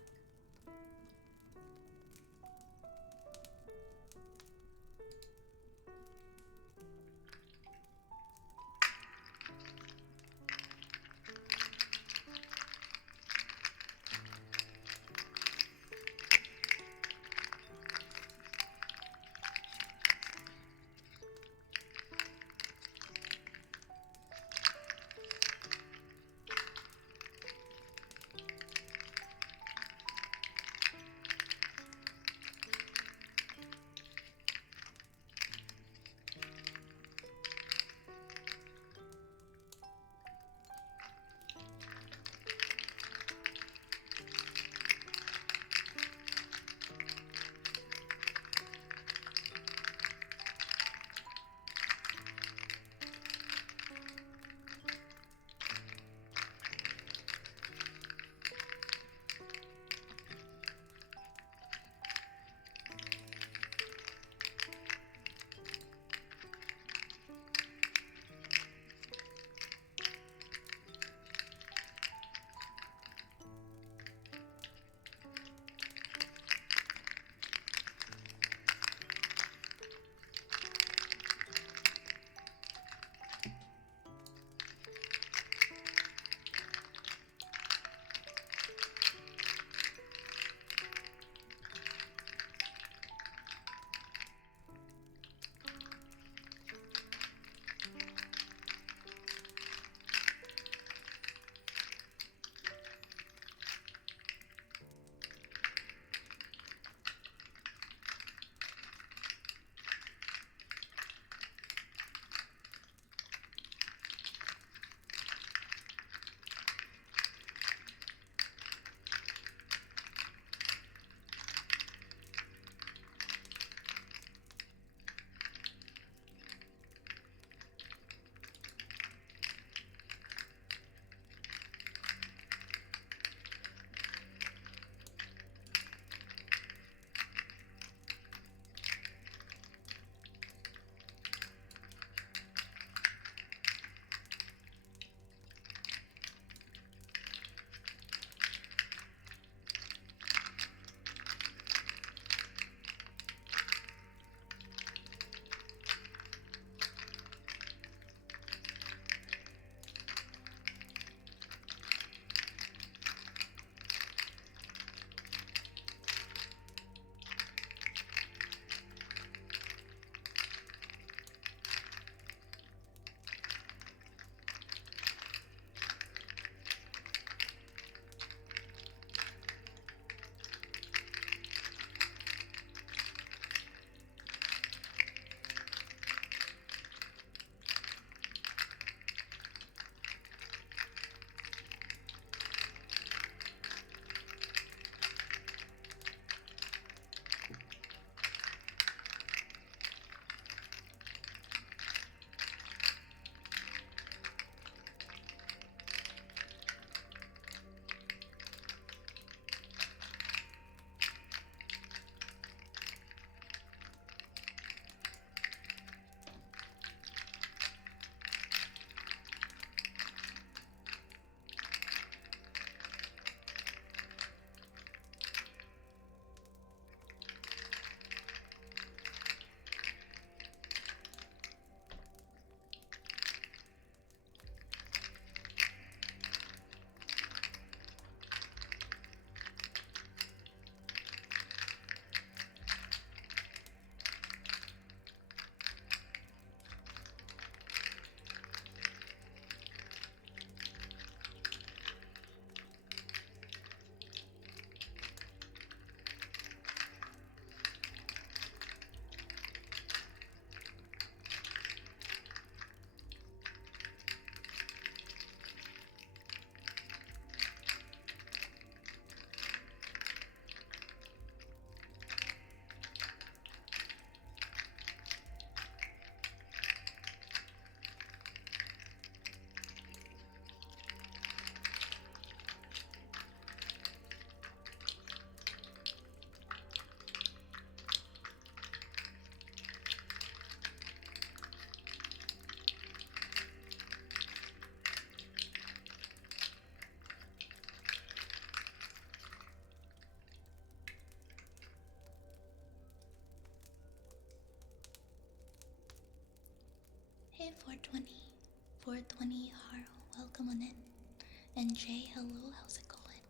NJ, hello, how's it going?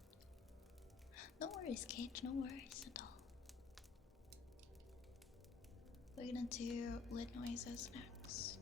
No worries, Cage, no worries at all. We're gonna do lid noises next.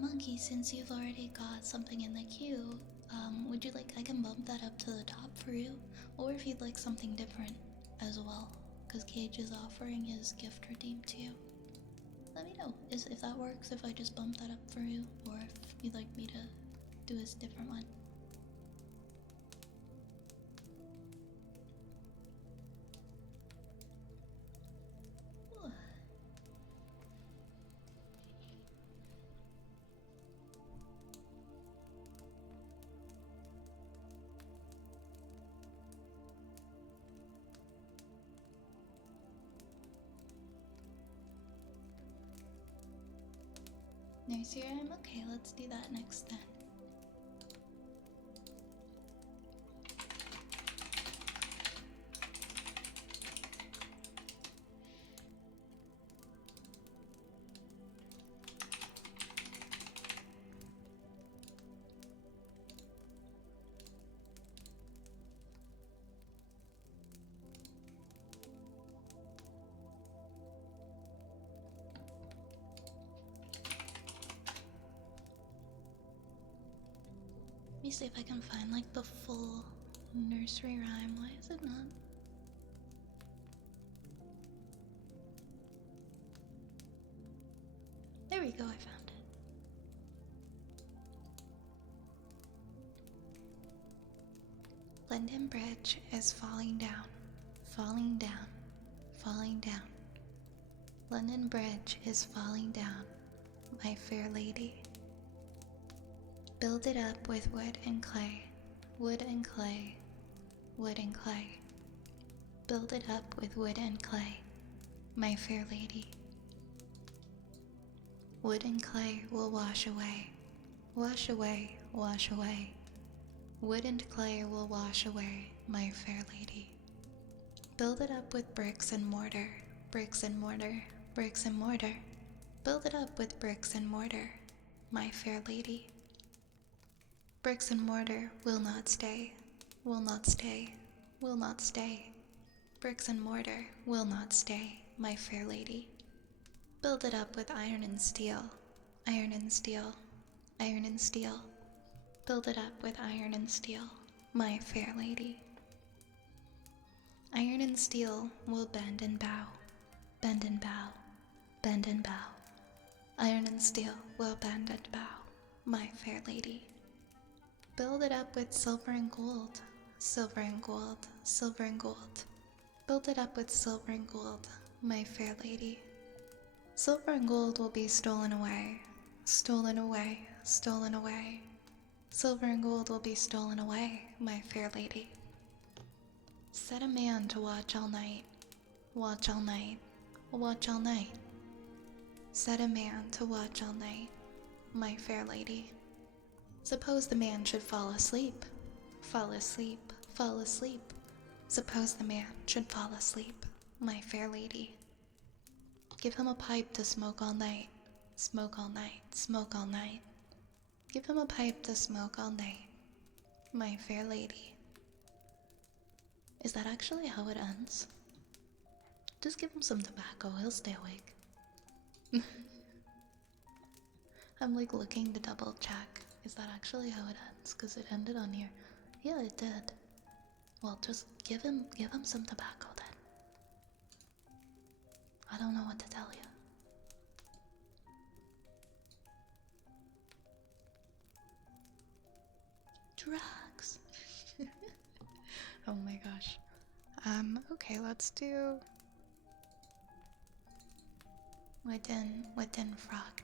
Monkey, since you've already got something in the queue, would you like I can bump that up to the top for you? Or if you'd like something different as well, because Cage is offering his gift redeem to you. Let me know if that works, if I just bump that up for you, or if you'd like me to do a different one. No serum? Okay, let's do that next then. me see if I can find like the full nursery rhyme. Why is it not? There we go, I found it. London Bridge is falling down, falling down, falling down. London Bridge is falling down, my fair lady. Build it up with wood and clay, wood and clay, wood and clay. Build it up with wood and clay, my fair lady. Wood and clay will wash away, wash away, wash away. Wood and clay will wash away, my fair lady. Build it up with bricks and mortar, bricks and mortar, bricks and mortar. Build it up with bricks and mortar, my fair lady. Bricks and mortar will not stay, will not stay, will not stay. Bricks and mortar will not stay, my fair lady. Build it up with iron and steel, iron and steel, iron and steel. Build it up with iron and steel, my fair lady. Iron and steel will bend and bow, bend and bow, bend and bow. Iron and steel will bend and bow, my fair lady. Build it up with silver and gold, silver and gold, silver and gold. Build it up with silver and gold, my fair lady. Silver and gold will be stolen away, stolen away, stolen away. Silver and gold will be stolen away, my fair lady. Set a man to watch all night, watch all night, watch all night. Set a man to watch all night, my fair lady. Suppose the man should fall asleep, fall asleep, fall asleep. Suppose the man should fall asleep, my fair lady. Give him a pipe to smoke all night, smoke all night, smoke all night. Give him a pipe to smoke all night, my fair lady. Is that actually how it ends? Just give him some tobacco, he'll stay awake. I'm like looking to double check. Is that actually how it ends? Because it ended on here. Yeah, it did. Well, just give him some tobacco then. I don't know what to tell you. Drugs. Oh my gosh. Okay, let's do wooden frog.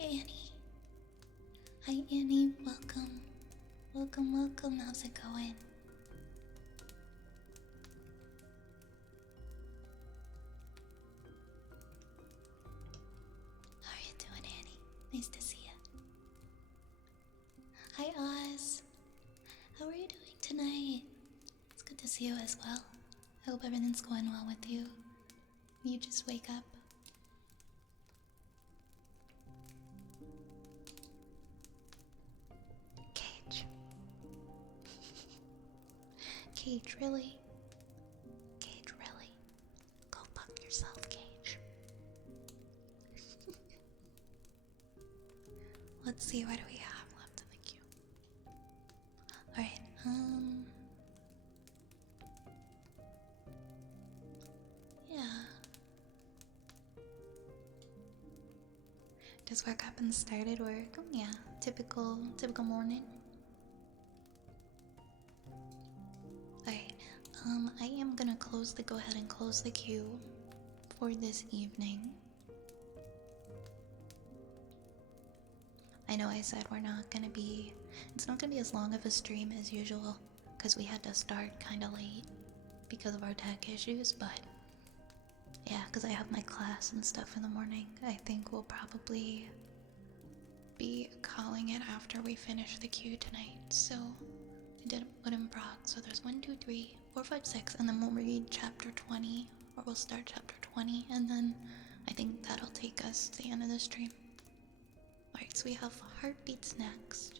Hi, Annie. Hi, Annie. Welcome. Welcome, welcome. How's it going? How are you doing, Annie? Nice to see you. Hi, Oz. How are you doing tonight? It's good to see you as well. I hope everything's going well with you. You just wake up. Cage. Cage, really? Cage, really? Go fuck yourself, Cage. Let's see, what do we have left in the queue? Alright, yeah. Just woke up and started work. Yeah, typical morning. Alright, I am gonna go ahead and close the queue for this evening. I know I said it's not gonna be as long of a stream as usual, because we had to start kinda late because of our tech issues, but yeah, because I have my class and stuff in the morning. I think we'll probably be calling it after we finish the queue tonight. So I did put in prog. So there's 1, 2, 3, 4, 5, 6, and then we'll read chapter 20, or we'll start chapter 20, and then I think that'll take us to the end of the stream. Alright, so we have heartbeats next.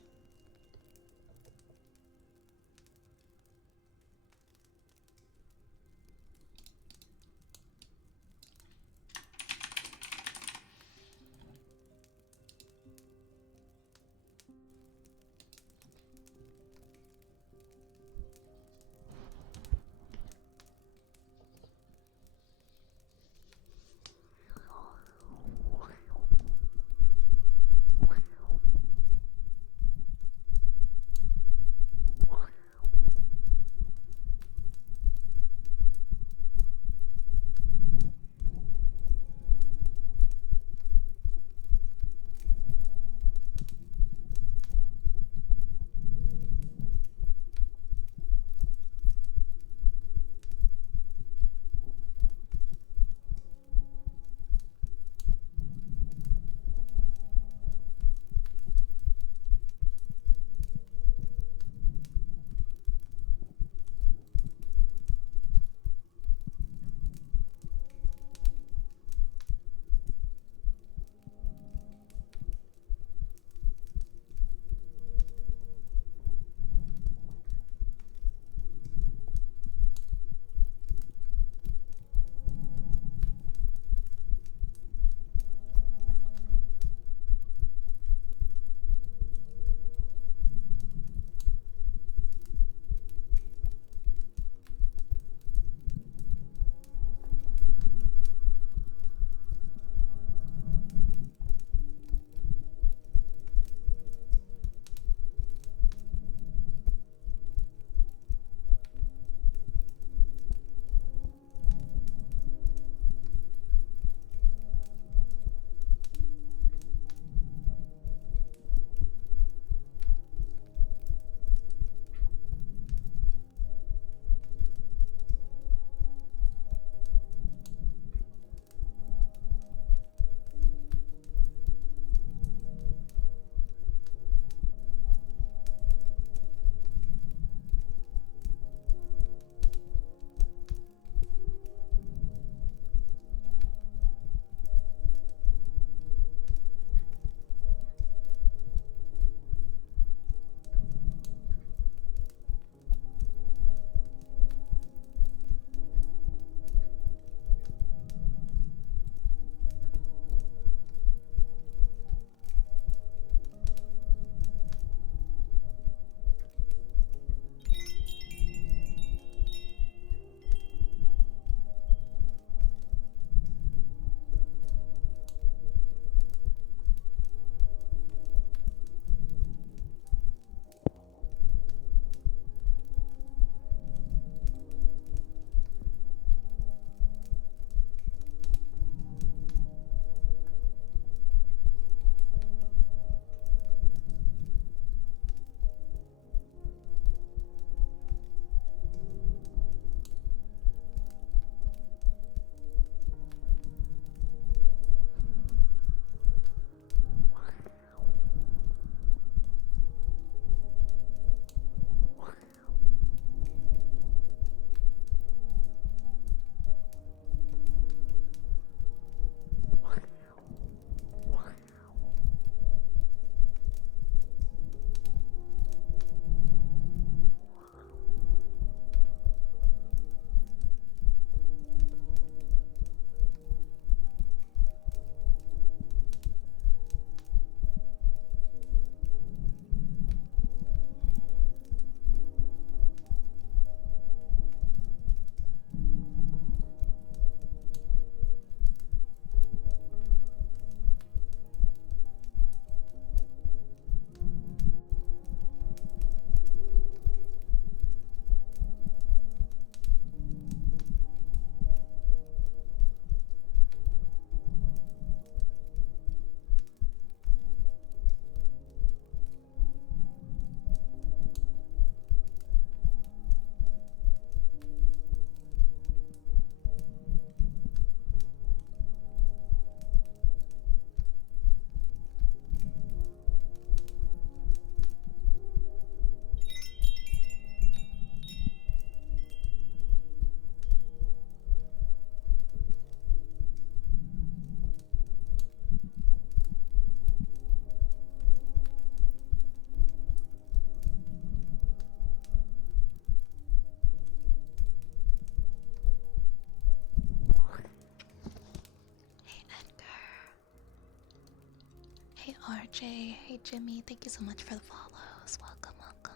RJ, hey Jimmy, thank you so much for the follows. Welcome, welcome.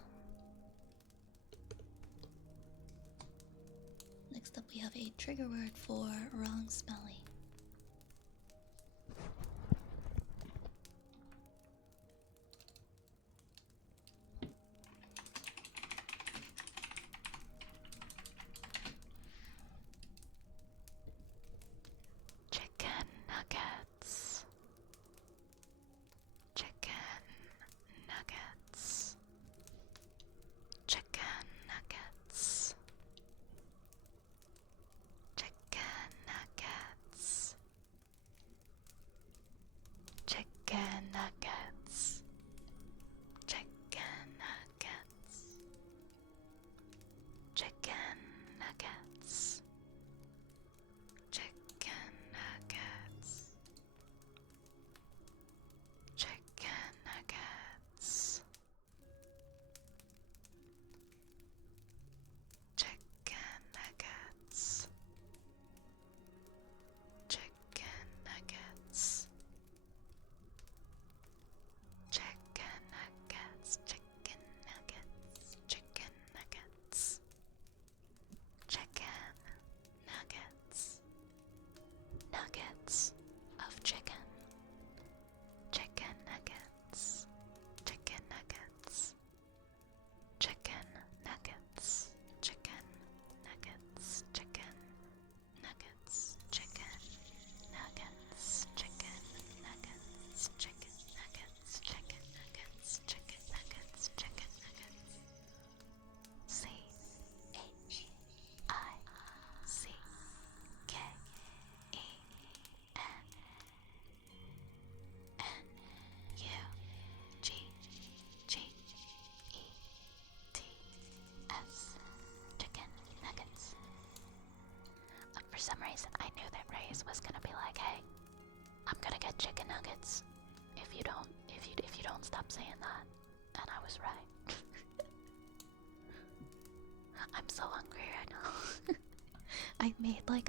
Next up, we have a trigger word for wrong spelling. Chicken nuggets. Chicken nuggets. Chicken nuggets. Chicken nuggets. Chicken nuggets. Chicken nuggets. Chicken nuggets. Chicken nuggets. Chicken nuggets. Chicken nuggets. Chicken nuggets. Chicken nuggets. Chicken nuggets. Chicken nuggets. Chicken nuggets. Nuggets of chicken. Chicken nuggets. Chicken nuggets. Chicken nuggets. Chicken nuggets. Chicken nuggets. Chicken nuggets. Chicken nuggets. Chicken nuggets. Chicken nuggets. Chicken nuggets. Chicken nuggets. CHICKENNUGGETS. Chicken nuggets. For some reason, I knew that Reyes was gonna be like, "Hey, I'm gonna get chicken nuggets if you don't stop saying that," and I was right. I'm so hungry right now.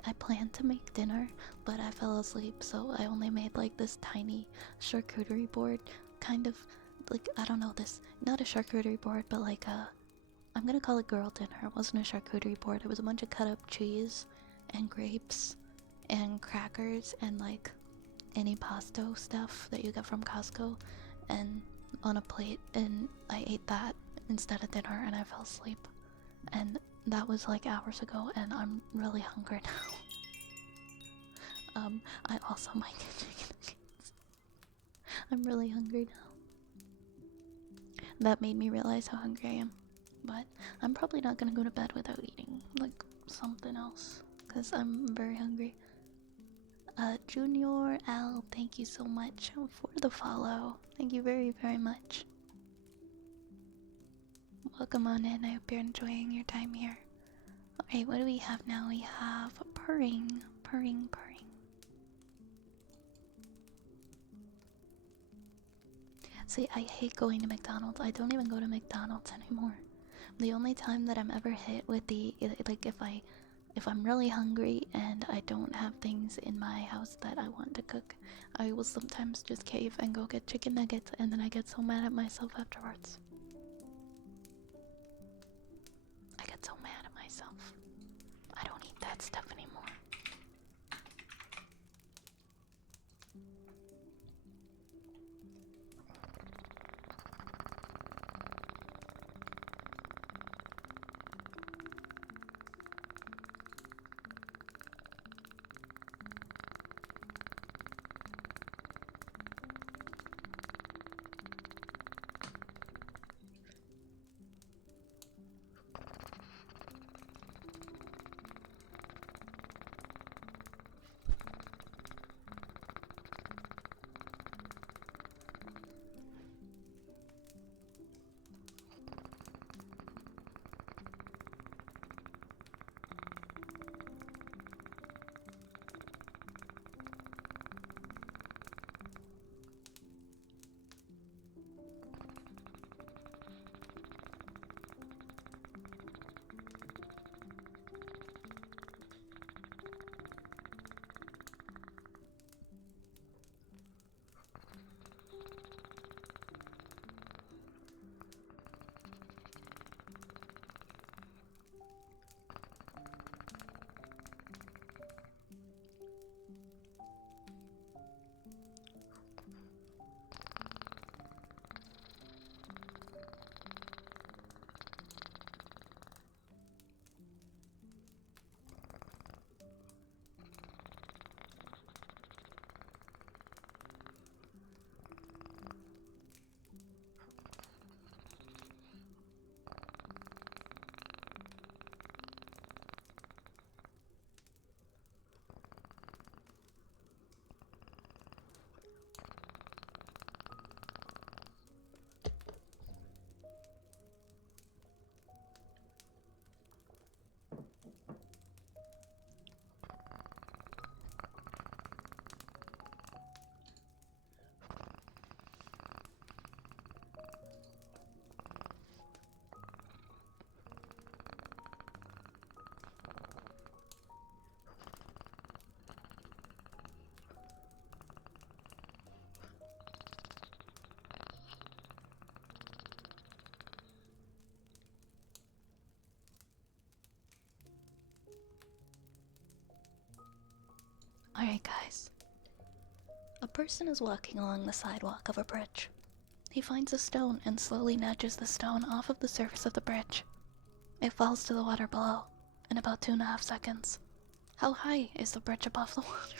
I planned to make dinner, but I fell asleep, so I only made like this tiny charcuterie board, kind of like, I don't know, this, not a charcuterie board, but like I'm gonna call it girl dinner. It wasn't a charcuterie board, it was a bunch of cut up cheese and grapes and crackers and like antipasto stuff that you get from Costco and on a plate, and I ate that instead of dinner and I fell asleep. And that was like hours ago and I'm really hungry now. I also might get chicken nuggets. I'm really hungry now. That made me realize how hungry I am. But I'm probably not gonna go to bed without eating like something else, because I'm very hungry. Junior L, thank you so much for the follow. Thank you very, very much. Welcome on in. I hope you're enjoying your time here. Alright, what do we have now? We have purring, purring, purring. See, I hate going to McDonald's. I don't even go to McDonald's anymore. The only time that I'm ever hit with the, like, if I'm really hungry and I don't have things in my house that I want to cook, I will sometimes just cave and go get chicken nuggets, and then I get so mad at myself afterwards. I get so mad at myself. I don't eat that stuff anymore. Alright, guys. A person is walking along the sidewalk of a bridge. He finds a stone and slowly nudges the stone off of the surface of the bridge. It falls to the water below in about 2.5 seconds. How high is the bridge above the water?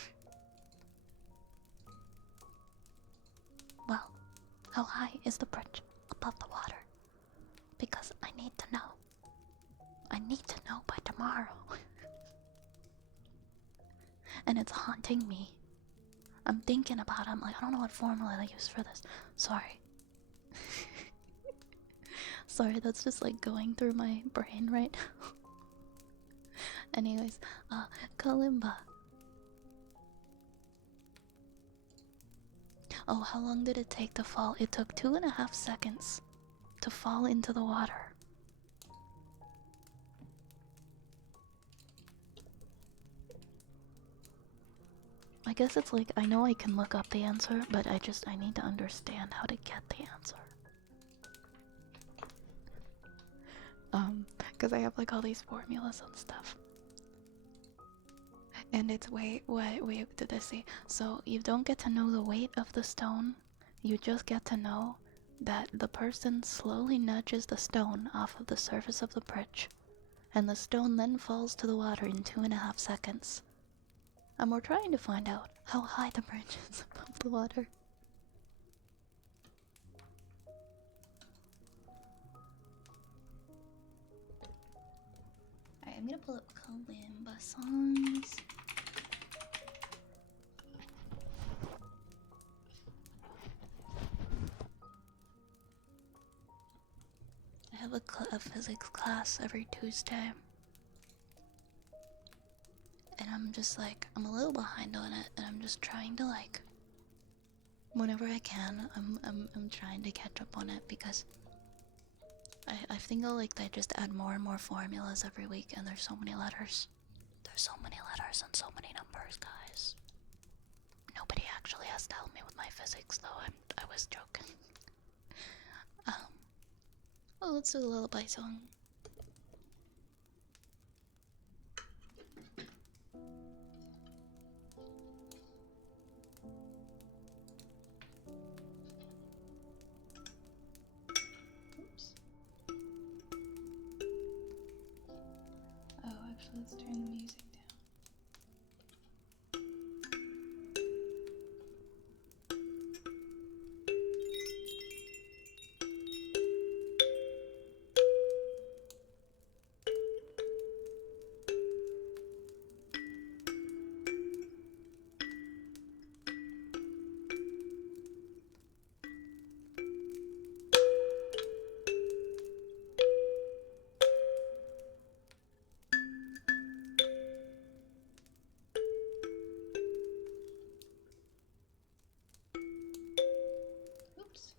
Well, how high is the bridge above the water? Because I need to know. I need to know by tomorrow. And it's haunting me. I'm thinking about it. I'm like, I don't know what formula to use for this. Sorry. Sorry, that's just like going through my brain right now. Anyways, Kalimba. Oh, how long did it take to fall? It took 2.5 seconds to fall into the water. I guess it's like, I know I can look up the answer, but I need to understand how to get the answer. Because I have like all these formulas and stuff. And it's, wait, did I see? So you don't get to know the weight of the stone, you just get to know that the person slowly nudges the stone off of the surface of the bridge, and the stone then falls to the water in 2.5 seconds. And we're trying to find out how high the bridge is above the water. Alright, I'm gonna pull up Kalimba songs. I have a physics class every Tuesday. And I'm just like, I'm a little behind on it, and I'm just trying to like, whenever I can, I'm trying to catch up on it, because I think I'll like, they just add more and more formulas every week, and there's so many letters. There's so many letters and so many numbers, guys. Nobody actually has to help me with my physics, though. I was joking. Well, let's do a lullaby song. Oops. Oh, actually, let's turn the music down. Oops.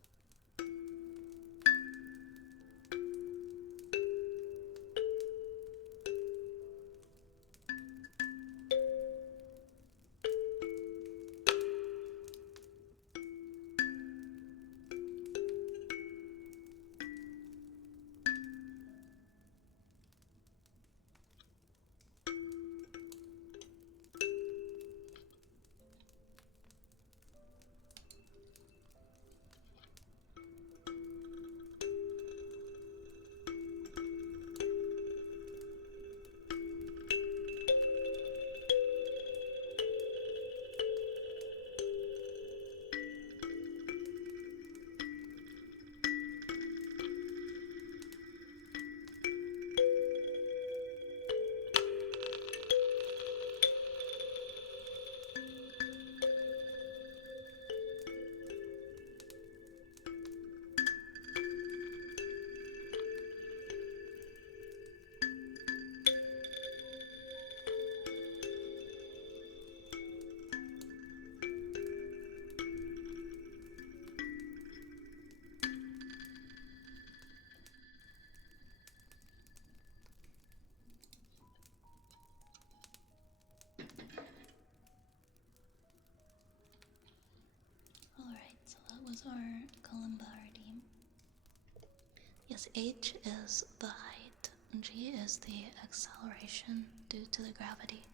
Alright, so that was our Kalimba redeem. Yes, H is the height, G is the acceleration due to the gravity.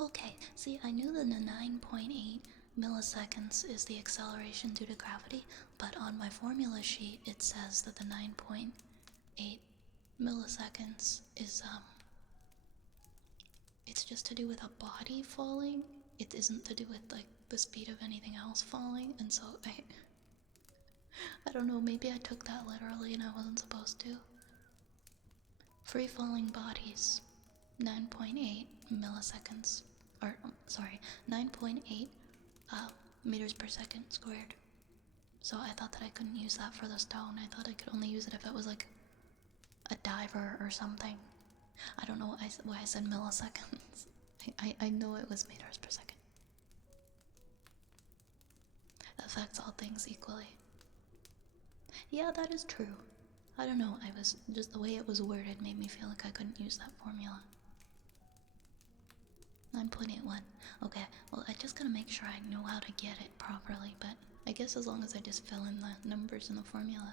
Okay, see, I knew that the 9.8 milliseconds is the acceleration due to gravity, but on my formula sheet it says that the 9.8 milliseconds is, it's just to do with a body falling. It isn't to do with, like, the speed of anything else falling, and so I don't know, maybe I took that literally and I wasn't supposed to. Free falling bodies, 9.8 milliseconds, or sorry, 9.8 meters per second squared. So I thought that I couldn't use that for the stone. I thought I could only use it if it was like a diver or something. I don't know why I said milliseconds. I know it was meters per second. Affects all things equally. Yeah, that is true. I don't know, I was just the way it was worded made me feel like I couldn't use that formula. 9.81. Okay, well, I just gotta make sure I know how to get it properly, but I guess as long as I just fill in the numbers in the formula.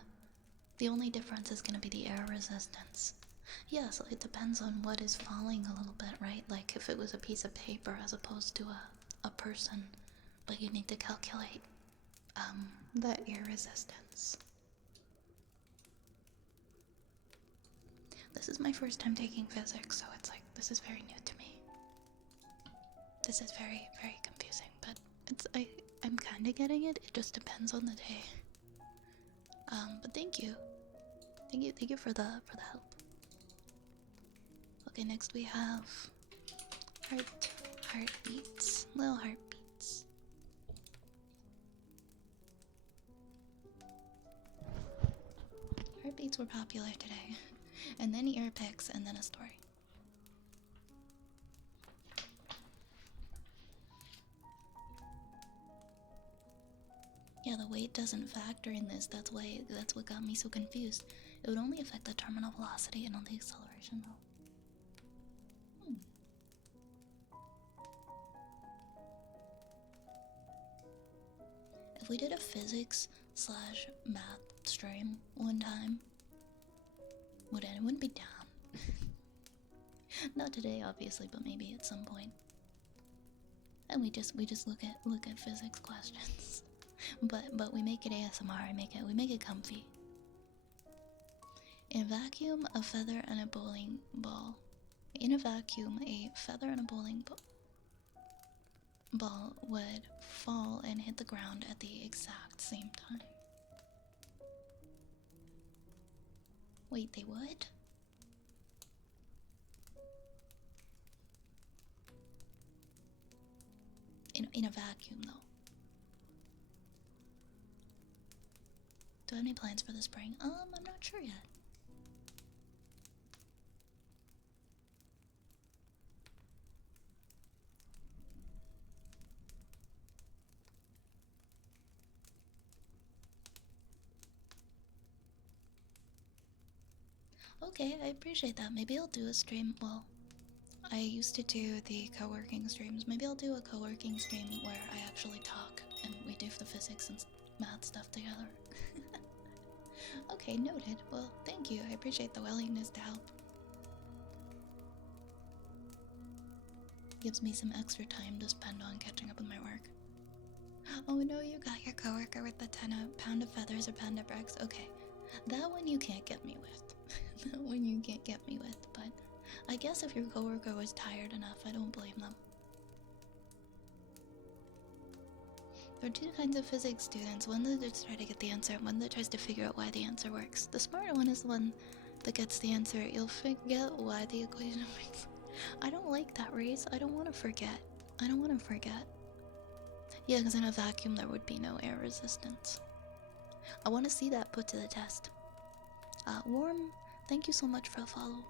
The only difference is gonna be the air resistance. Yeah, so it depends on what is falling a little bit, right? Like if it was a piece of paper as opposed to a person, but you need to calculate the air resistance. This is my first time taking physics, so it's like, this is very new to me. This is very, very confusing, but I'm kinda getting it. It just depends on the day. But thank you. Thank you for the help. Okay, next we have heartbeats. Little heartbeats. Heartbeats were popular today. And then ear picks, and then a story. Yeah, the weight doesn't factor in this. That's what got me so confused. It would only affect the terminal velocity and not the acceleration though. If we did a physics / math stream one time, it wouldn't be down. Not today, obviously, but maybe at some point. And we just look at physics questions. But we make it ASMR. We make it comfy. In a vacuum, a feather and a bowling ball. In a vacuum, a feather and a bowling ball would fall and hit the ground at the exact same time. Wait, they would? In a vacuum, though. Do I have any plans for the spring? I'm not sure yet. Okay, I appreciate that. Maybe I'll do a stream. Well, I used to do the co-working streams. Maybe I'll do a co-working stream where I actually talk and we do the physics and math stuff together. Okay, noted. Well, thank you. I appreciate the willingness to help. Gives me some extra time to spend on catching up with my work. Oh no, you got your coworker with the pound of feathers or pound of bricks. Okay, that one you can't get me with. That one you can't get me with, but I guess if your coworker was tired enough, I don't blame them. There are two kinds of physics students, one that just tries to get the answer and one that tries to figure out why the answer works. The smarter one is the one that gets the answer. You'll forget why the equation works. I don't like that, Reese. I don't want to forget. Yeah, because in a vacuum there would be no air resistance. I want to see that put to the test. Warm, thank you so much for the follow.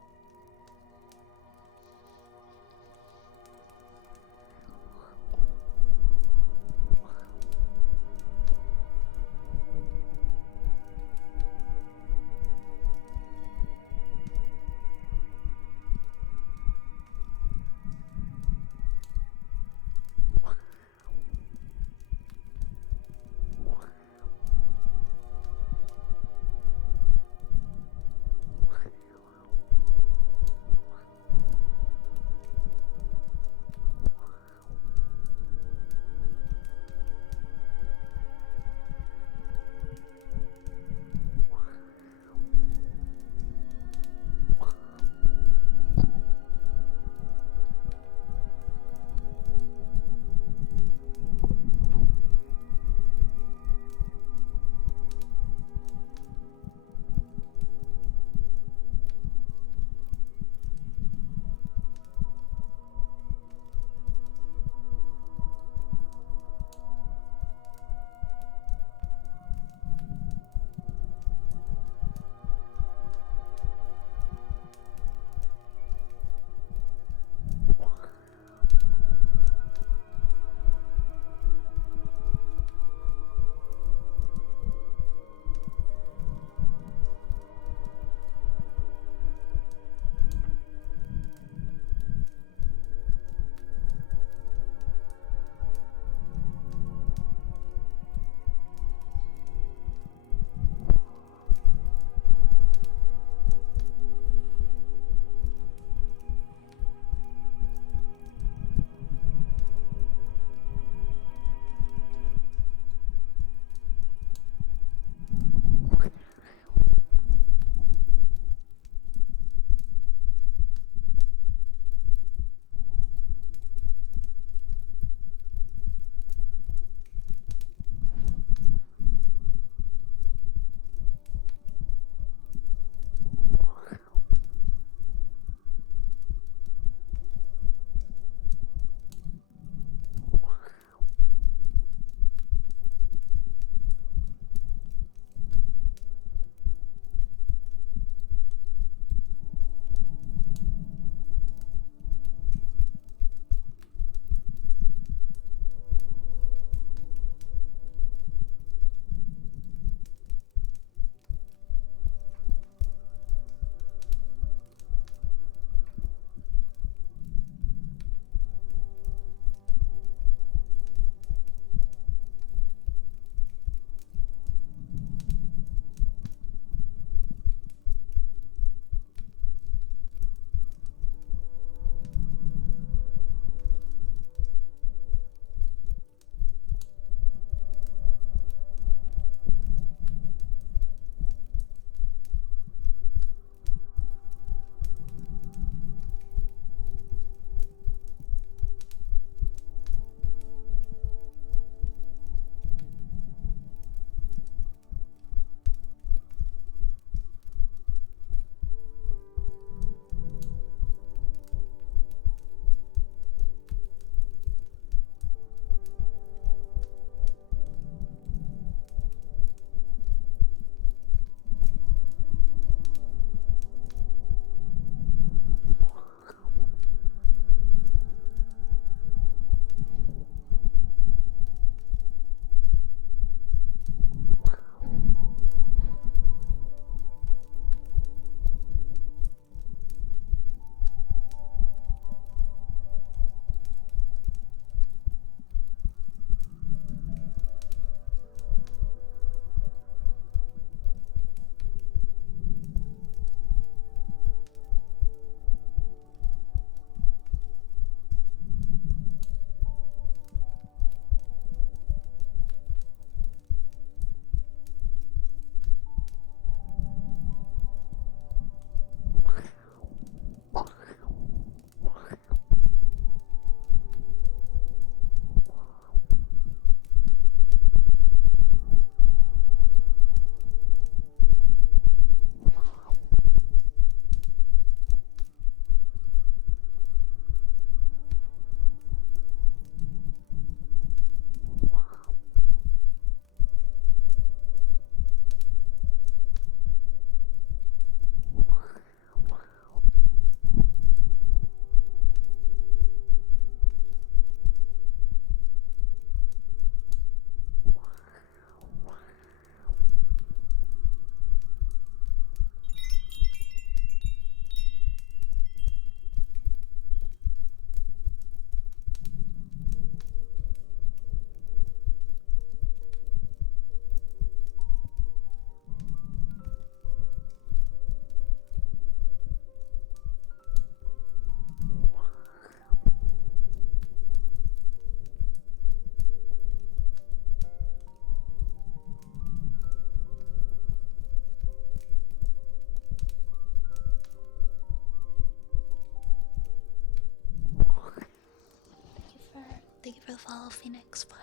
to follow Phoenix Fire.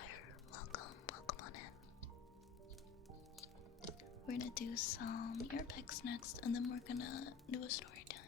Welcome, welcome on in. We're gonna do some ear picks next, and then we're gonna do a story time.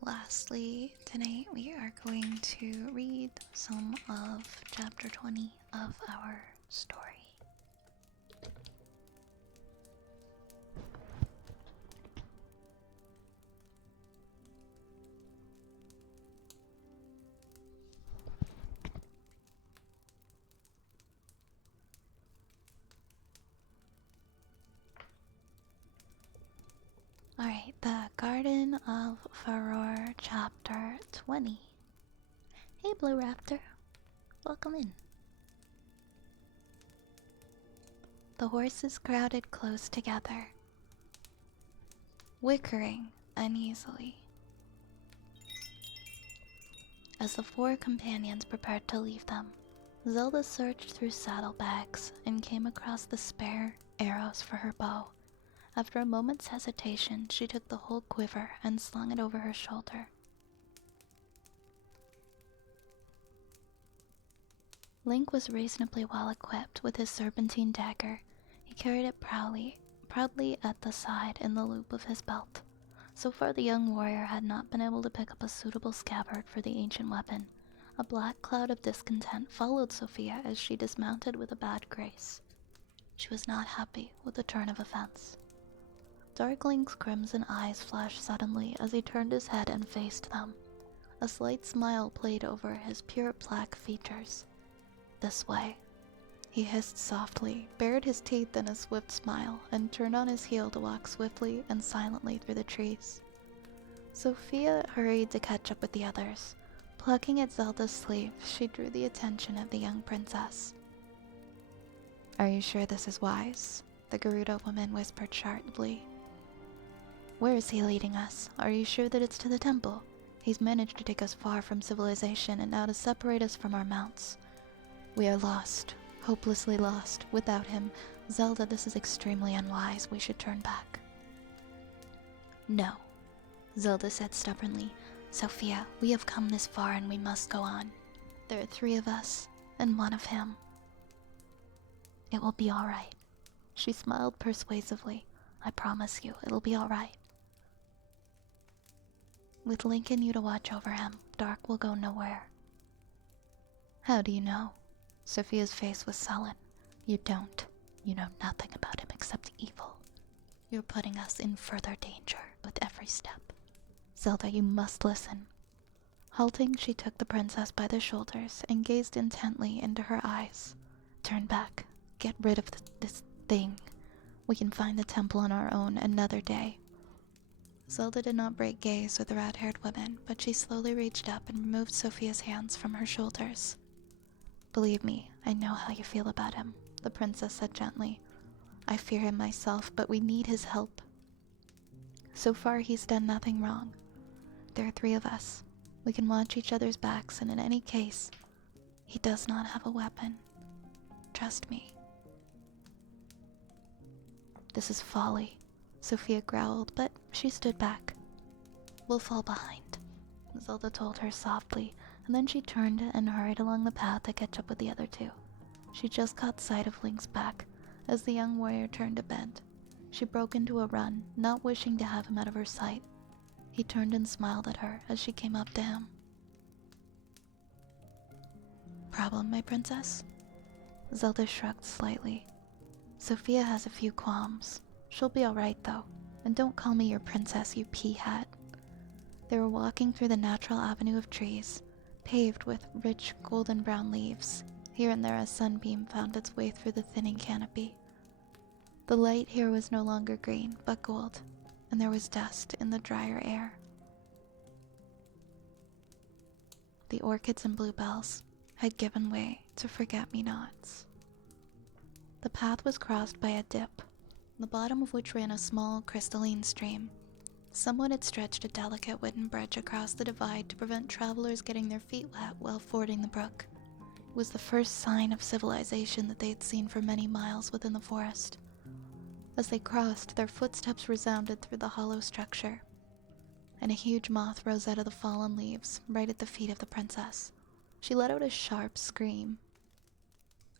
Lastly, tonight we are going to read some of chapter 20 of our story. Alright, the Garden of Furore, chapter 20. Hey, Blue Raptor. Welcome in. the horses crowded close together, whickering uneasily. As the four companions prepared to leave them, Zelda searched through saddlebags and came across the spare arrows for her bow. After a moment's hesitation, she took the whole quiver and slung it over her shoulder. Link was reasonably well equipped with his serpentine dagger. He carried it proudly at the side in the loop of his belt. So far the young warrior had not been able to pick up a suitable scabbard for the ancient weapon. A black cloud of discontent followed Sophia as she dismounted with a bad grace. She was not happy with the turn of events. Dark Link's crimson eyes flashed suddenly as he turned his head and faced them. A slight smile played over his pure black features. This way. He hissed softly, bared his teeth in a swift smile, and turned on his heel to walk swiftly and silently through the trees. Sophia hurried to catch up with the others. Plucking at Zelda's sleeve, she drew the attention of the young princess. "Are you sure this is wise?" the Gerudo woman whispered sharply. "Where is he leading us? Are you sure that it's to the temple? He's managed to take us far from civilization and now to separate us from our mounts. We are lost. Hopelessly lost. Without him, Zelda, this is extremely unwise. We should turn back." "No," Zelda said stubbornly. "Sophia, we have come this far and we must go on. There are 3 of us, and 1 of him. It will be all right." She smiled persuasively. "I promise you, it'll be all right. With Link and you to watch over him, Dark will go nowhere." "How do you know?" Sophia's face was sullen. "You don't. You know nothing about him except evil. You're putting us in further danger with every step. Zelda, you must listen." Halting, she took the princess by the shoulders and gazed intently into her eyes. "Turn back. Get rid of this thing. We can find the temple on our own another day." Zelda did not break gaze with the red-haired woman, but she slowly reached up and removed Sophia's hands from her shoulders. "Believe me, I know how you feel about him," the princess said gently. "I fear him myself, but we need his help. So far, he's done nothing wrong. There are 3 of us. We can watch each other's backs, and in any case, he does not have a weapon. Trust me." "This is folly," Sophia growled, but she stood back. "We'll fall behind," Zelda told her softly, and then she turned and hurried along the path to catch up with the other 2. She just caught sight of Link's back as the young warrior turned a bend. She broke into a run, not wishing to have him out of her sight. He turned and smiled at her as she came up to him. "Problem, my princess?" Zelda shrugged slightly. "Sophia has a few qualms. She'll be alright though, and don't call me your princess, you pea-hat." They were walking through the natural avenue of trees, paved with rich golden-brown leaves. Here and there a sunbeam found its way through the thinning canopy. The light here was no longer green, but gold, and there was dust in the drier air. The orchids and bluebells had given way to forget-me-nots. The path was crossed by a dip, the bottom of which ran a small crystalline stream. Someone had stretched a delicate wooden bridge across the divide to prevent travelers getting their feet wet while fording the brook. It was the first sign of civilization that they had seen for many miles within the forest. As they crossed, their footsteps resounded through the hollow structure, and a huge moth rose out of the fallen leaves right at the feet of the princess. She let out a sharp scream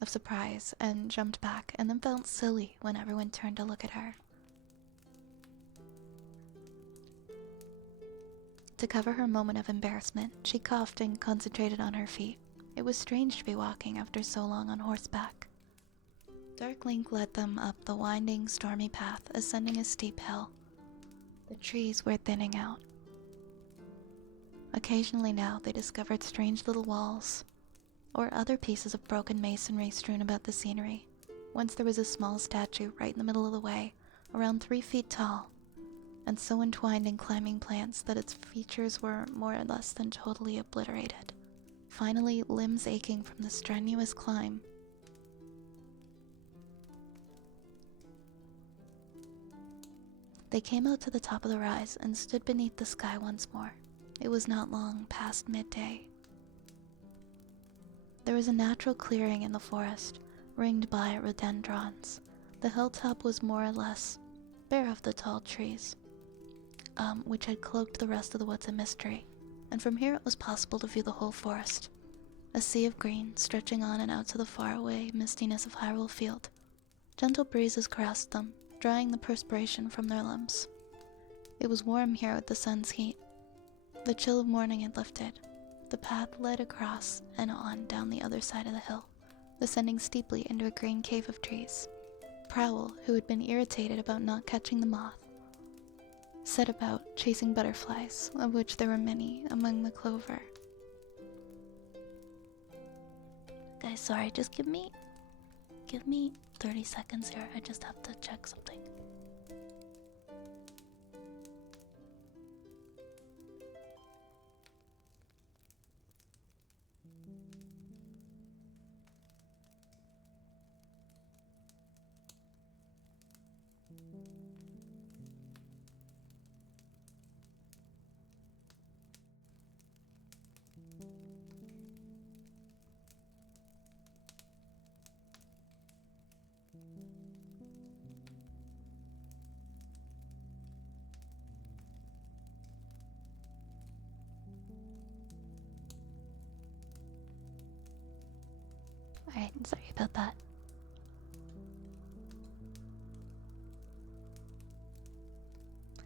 of surprise and jumped back, and then felt silly when everyone turned to look at her. To cover her moment of embarrassment, she coughed and concentrated on her feet. It was strange to be walking after so long on horseback. Dark Link led them up the winding, stormy path, ascending a steep hill. The trees were thinning out. Occasionally now they discovered strange little walls, or other pieces of broken masonry strewn about the scenery. Once there was a small statue right in the middle of the way, around 3 feet tall, and so entwined in climbing plants that its features were more or less than totally obliterated. Finally, limbs aching from the strenuous climb, They came out to the top of the rise and stood beneath the sky once more. It was not long past midday. There was a natural clearing in the forest, ringed by rhododendrons. The hilltop was more or less bare of the tall trees, which had cloaked the rest of the woods in mystery, and from here it was possible to view the whole forest. A sea of green, stretching on and out to the faraway mistiness of Hyrule Field. Gentle breezes caressed them, drying the perspiration from their limbs. It was warm here with the sun's heat. The chill of morning had lifted. The path led across and on down the other side of the hill, descending steeply into a green cave of trees. Prowl, who had been irritated about not catching the moth, set about chasing butterflies, of which there were many among the clover. Guys, sorry, just give me 30 seconds here. I just have to check something. Alright, sorry about that.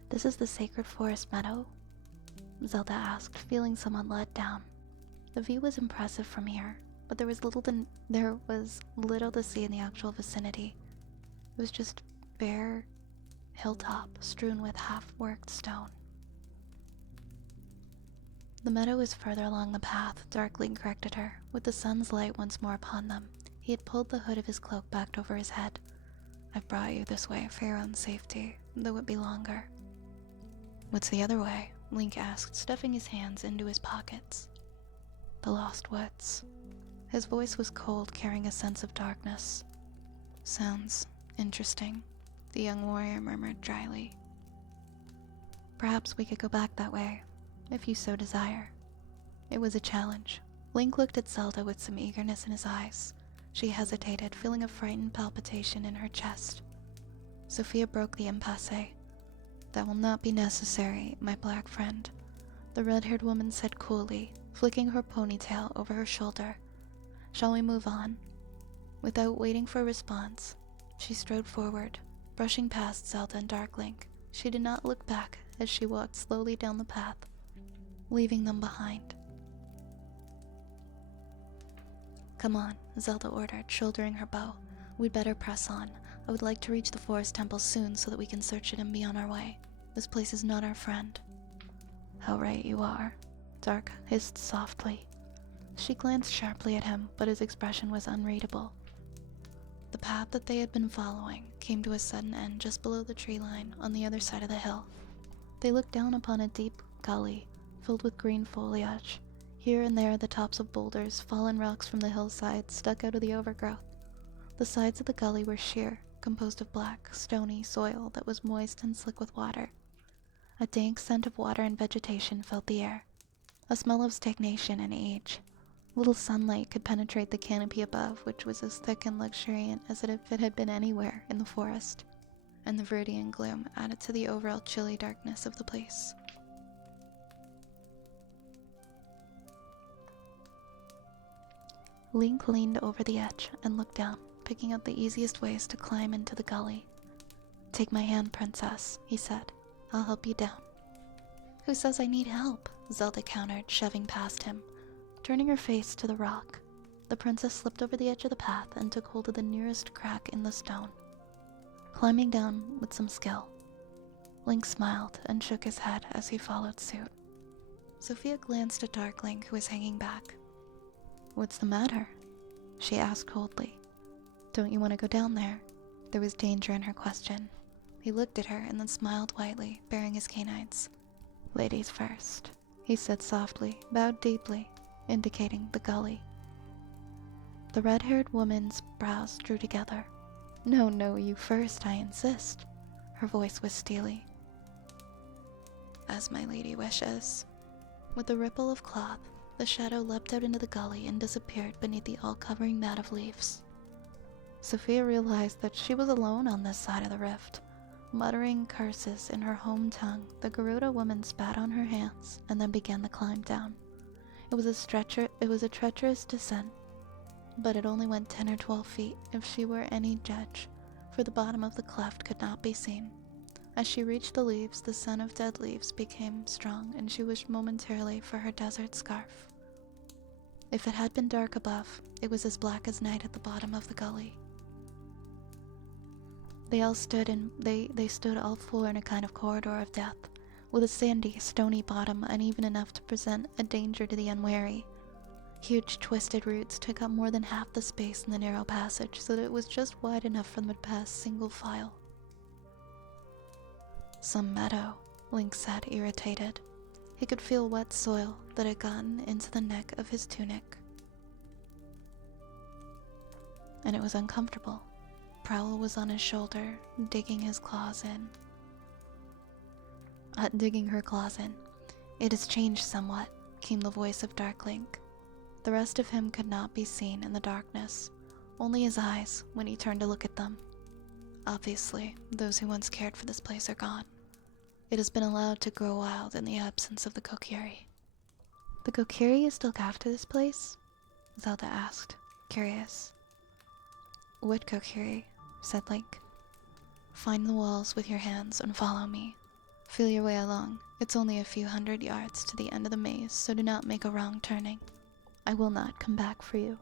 This is the Sacred Forest Meadow? Zelda asked, feeling somewhat let down. The view was impressive from here, but there was little to see in the actual vicinity. It was just bare hilltop strewn with half-worked stone. The meadow was further along the path, Darkling corrected her, with the sun's light once more upon them. He had pulled the hood of his cloak back over his head. I've brought you this way for your own safety, though it be longer. What's the other way? Link asked, stuffing his hands into his pockets. The Lost Woods. His voice was cold, carrying a sense of darkness. Sounds interesting, the young warrior murmured dryly. Perhaps we could go back that way, if you so desire. It was a challenge. Link looked at Zelda with some eagerness in his eyes. She hesitated, feeling a frightened palpitation in her chest. Sophia broke the impasse. That will not be necessary, my black friend, the red-haired woman said coolly, flicking her ponytail over her shoulder. Shall we move on? Without waiting for a response, she strode forward, brushing past Zelda and Darkling. She did not look back as she walked slowly down the path, leaving them behind. Come on, Zelda ordered, shouldering her bow. We'd better press on. I would like to reach the forest temple soon so that we can search it and be on our way. This place is not our friend. How right you are, Dark hissed softly. She glanced sharply at him, but his expression was unreadable. The path that they had been following came to a sudden end just below the tree line on the other side of the hill. They looked down upon a deep gully filled with green foliage. Here and there the tops of boulders, fallen rocks from the hillside, stuck out of the overgrowth. The sides of the gully were sheer, composed of black, stony soil that was moist and slick with water. A dank scent of water and vegetation filled the air, a smell of stagnation and age. Little sunlight could penetrate the canopy above, which was as thick and luxuriant as if it had been anywhere in the forest, and the Viridian gloom added to the overall chilly darkness of the place. Link leaned over the edge and looked down, picking out the easiest ways to climb into the gully. Take my hand, princess, he said. I'll help you down. Who says I need help? Zelda countered, shoving past him. Turning her face to the rock, the princess slipped over the edge of the path and took hold of the nearest crack in the stone, climbing down with some skill. Link smiled and shook his head as he followed suit. Sophia glanced at Darkling, who was hanging back. What's the matter? She asked coldly. Don't you want to go down there? There was danger in her question. He looked at her and then smiled whitely, baring his canines. Ladies first, he said softly, bowed deeply, indicating the gully. The red-haired woman's brows drew together. No, you first, I insist. Her voice was steely. As my lady wishes. With a ripple of cloth, the shadow leapt out into the gully and disappeared beneath the all-covering mat of leaves. Sophia realized that she was alone on this side of the rift. Muttering curses in her home tongue, the Garuda woman spat on her hands and then began the climb down. It was a treacherous descent, but it only went 10 or 12 feet if she were any judge, for the bottom of the cleft could not be seen. As she reached the leaves, the scent of dead leaves became strong, and she wished momentarily for her desert scarf. If it had been dark above, it was as black as night at the bottom of the gully. They stood all four in a kind of corridor of death, with a sandy, stony bottom uneven enough to present a danger to the unwary. Huge twisted roots took up more than half the space in the narrow passage, so that it was just wide enough for them to pass single file. Some meadow, Link said, irritated. He could feel wet soil that had gotten into the neck of his tunic. And it was uncomfortable. Prowl was on his shoulder, digging her claws in. It has changed somewhat, came the voice of Dark Link. The rest of him could not be seen in the darkness, only his eyes when he turned to look at them. Obviously, those who once cared for this place are gone. It has been allowed to grow wild in the absence of the Kokiri. The Kokiri is still after this place? Zelda asked, curious. What Kokiri? Said Link. Find the walls with your hands and follow me. Feel your way along. It's only a few 100 yards to the end of the maze, so do not make a wrong turning. I will not come back for you.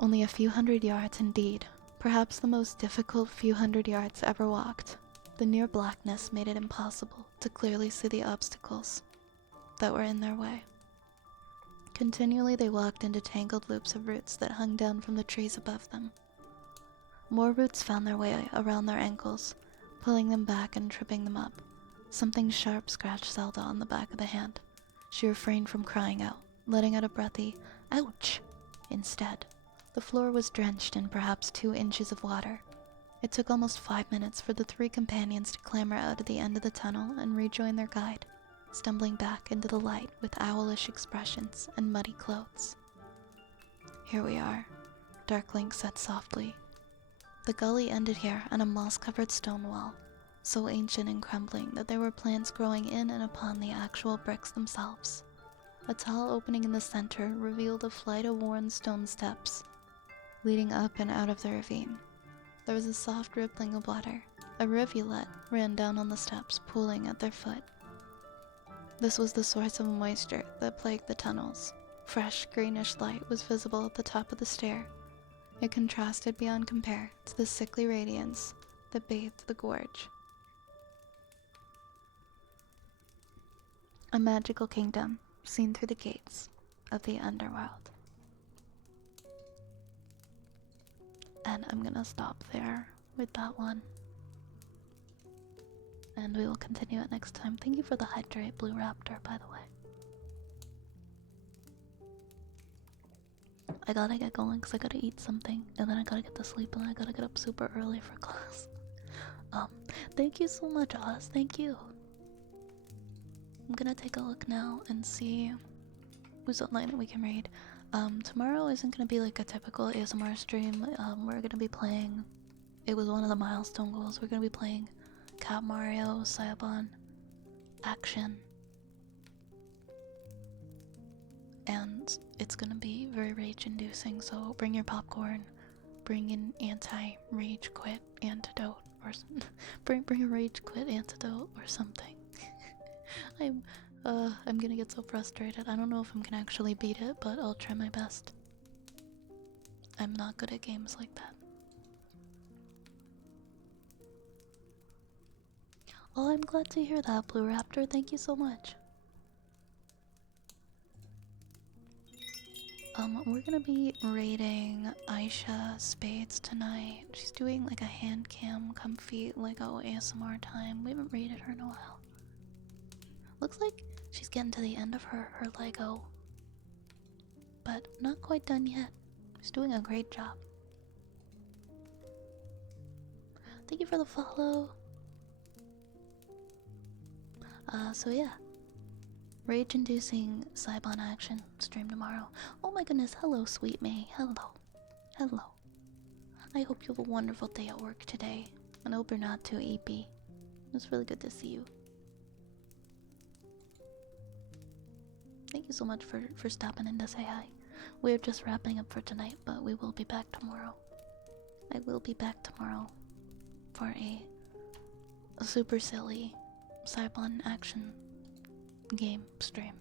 Only a few 100 yards indeed, perhaps the most difficult few 100 yards ever walked. The near blackness made it impossible to clearly see the obstacles that were in their way. Continually they walked into tangled loops of roots that hung down from the trees above them. More roots found their way around their ankles, pulling them back and tripping them up. Something sharp scratched Zelda on the back of the hand. She refrained from crying out, letting out a breathy, "Ouch!" instead. The floor was drenched in perhaps 2 inches of water. It took almost 5 minutes for the 3 companions to clamber out of the end of the tunnel and rejoin their guide, stumbling back into the light with owlish expressions and muddy clothes. Here we are, Dark Link said softly. The gully ended here on a moss-covered stone wall, so ancient and crumbling that there were plants growing in and upon the actual bricks themselves. A tall opening in the center revealed a flight of worn stone steps, leading up and out of the ravine. There was a soft rippling of water. A rivulet ran down on the steps, pooling at their foot. This was the source of moisture that plagued the tunnels. Fresh, greenish light was visible at the top of the stair. It contrasted beyond compare to the sickly radiance that bathed the gorge. A magical kingdom seen through the gates of the underworld. And I'm gonna stop there with that one. And we will continue it next time. Thank you for the hydrate, Blue Raptor, by the way. I gotta get going because I gotta eat something, and then I gotta get to sleep, and then I gotta get up super early for class. Thank you so much, Oz. Thank you. I'm gonna take a look now and see who's online that we can raid. Tomorrow isn't gonna be like a typical ASMR stream. We're gonna be playing. It was one of the milestone goals. We're gonna be playing Cat Mario, Sayabon, Action. And it's gonna be very rage-inducing, so bring your popcorn, bring an anti-rage quit antidote, or bring a rage quit antidote or something. I'm gonna get so frustrated. I don't know if I'm gonna actually beat it, but I'll try my best. I'm not good at games like that. Oh, I'm glad to hear that, Blue Raptor. Thank you so much. We're gonna be raiding Aisha Spades tonight. She's doing like a hand cam comfy Lego ASMR time. We haven't raided her in a while. Looks like she's getting to the end of her Lego, but not quite done yet. She's doing a great job. Thank you for the follow. So yeah. Rage-inducing Cybon action stream tomorrow. Oh my goodness, hello, sweet May. Hello. Hello. I hope you have a wonderful day at work today. And I hope you're not too EP. It's really good to see you. Thank you so much for stopping in to say hi. We're just wrapping up for tonight, but we will be back tomorrow. I will be back tomorrow for a super silly Cybon action game stream.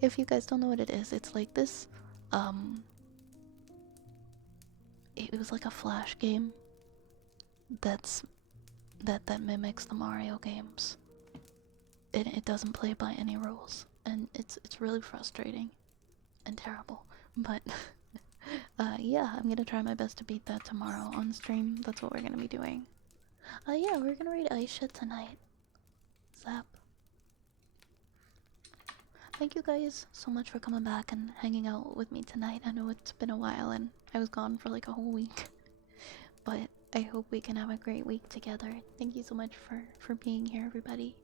If you guys don't know what it is, it's like this, it was like a flash game that mimics the Mario games. It doesn't play by any rules, and it's really frustrating and terrible. But yeah, I'm gonna try my best to beat that tomorrow on stream. That's what we're gonna be doing. Yeah, we're gonna read Ice Shit tonight. Zap. Thank you guys so much for coming back and hanging out with me tonight. I know it's been a while and I was gone for like a whole week. But I hope we can have a great week together. Thank you so much for being here, everybody.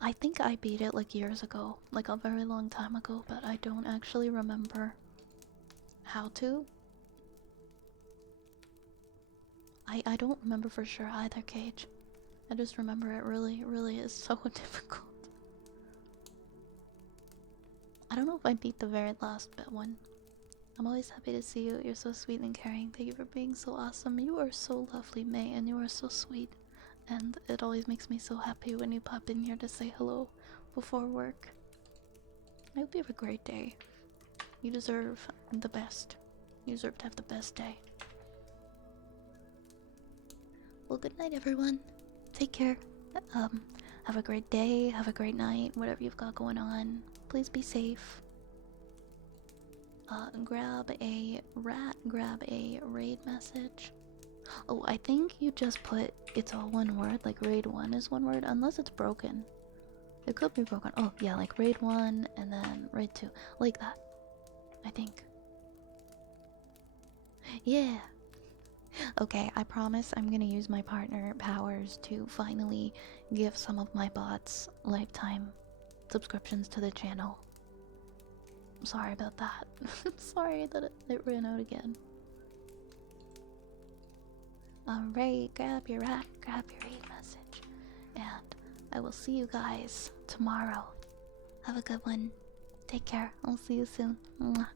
I think I beat it like years ago, like a very long time ago, but I don't actually remember how to. I don't remember for sure either, Cage. I just remember it really is so difficult. I don't know if I beat the very last bit one. I'm always happy to see you. You're so sweet and caring. Thank you for being so awesome. You are so lovely, May, and you are so sweet. And it always makes me so happy when you pop in here to say hello before work. I hope you have a great day. You deserve the best. You deserve to have the best day. Well, good night, everyone. Take care. Have a great day. Have a great night. Whatever you've got going on. Please be safe. Grab a rat. Grab a raid message. Oh, I think you just put it's all one word, like raid 1 is one word, unless it's broken. It could be broken. Oh, yeah, like raid 1 and then raid 2. Like that. I think. Yeah. Okay, I promise I'm gonna use my partner powers to finally give some of my bots lifetime subscriptions to the channel. Sorry about that. Sorry that it ran out again. Alright, grab your rat, grab your raid message, and I will see you guys tomorrow. Have a good one. Take care. I'll see you soon. Mwah.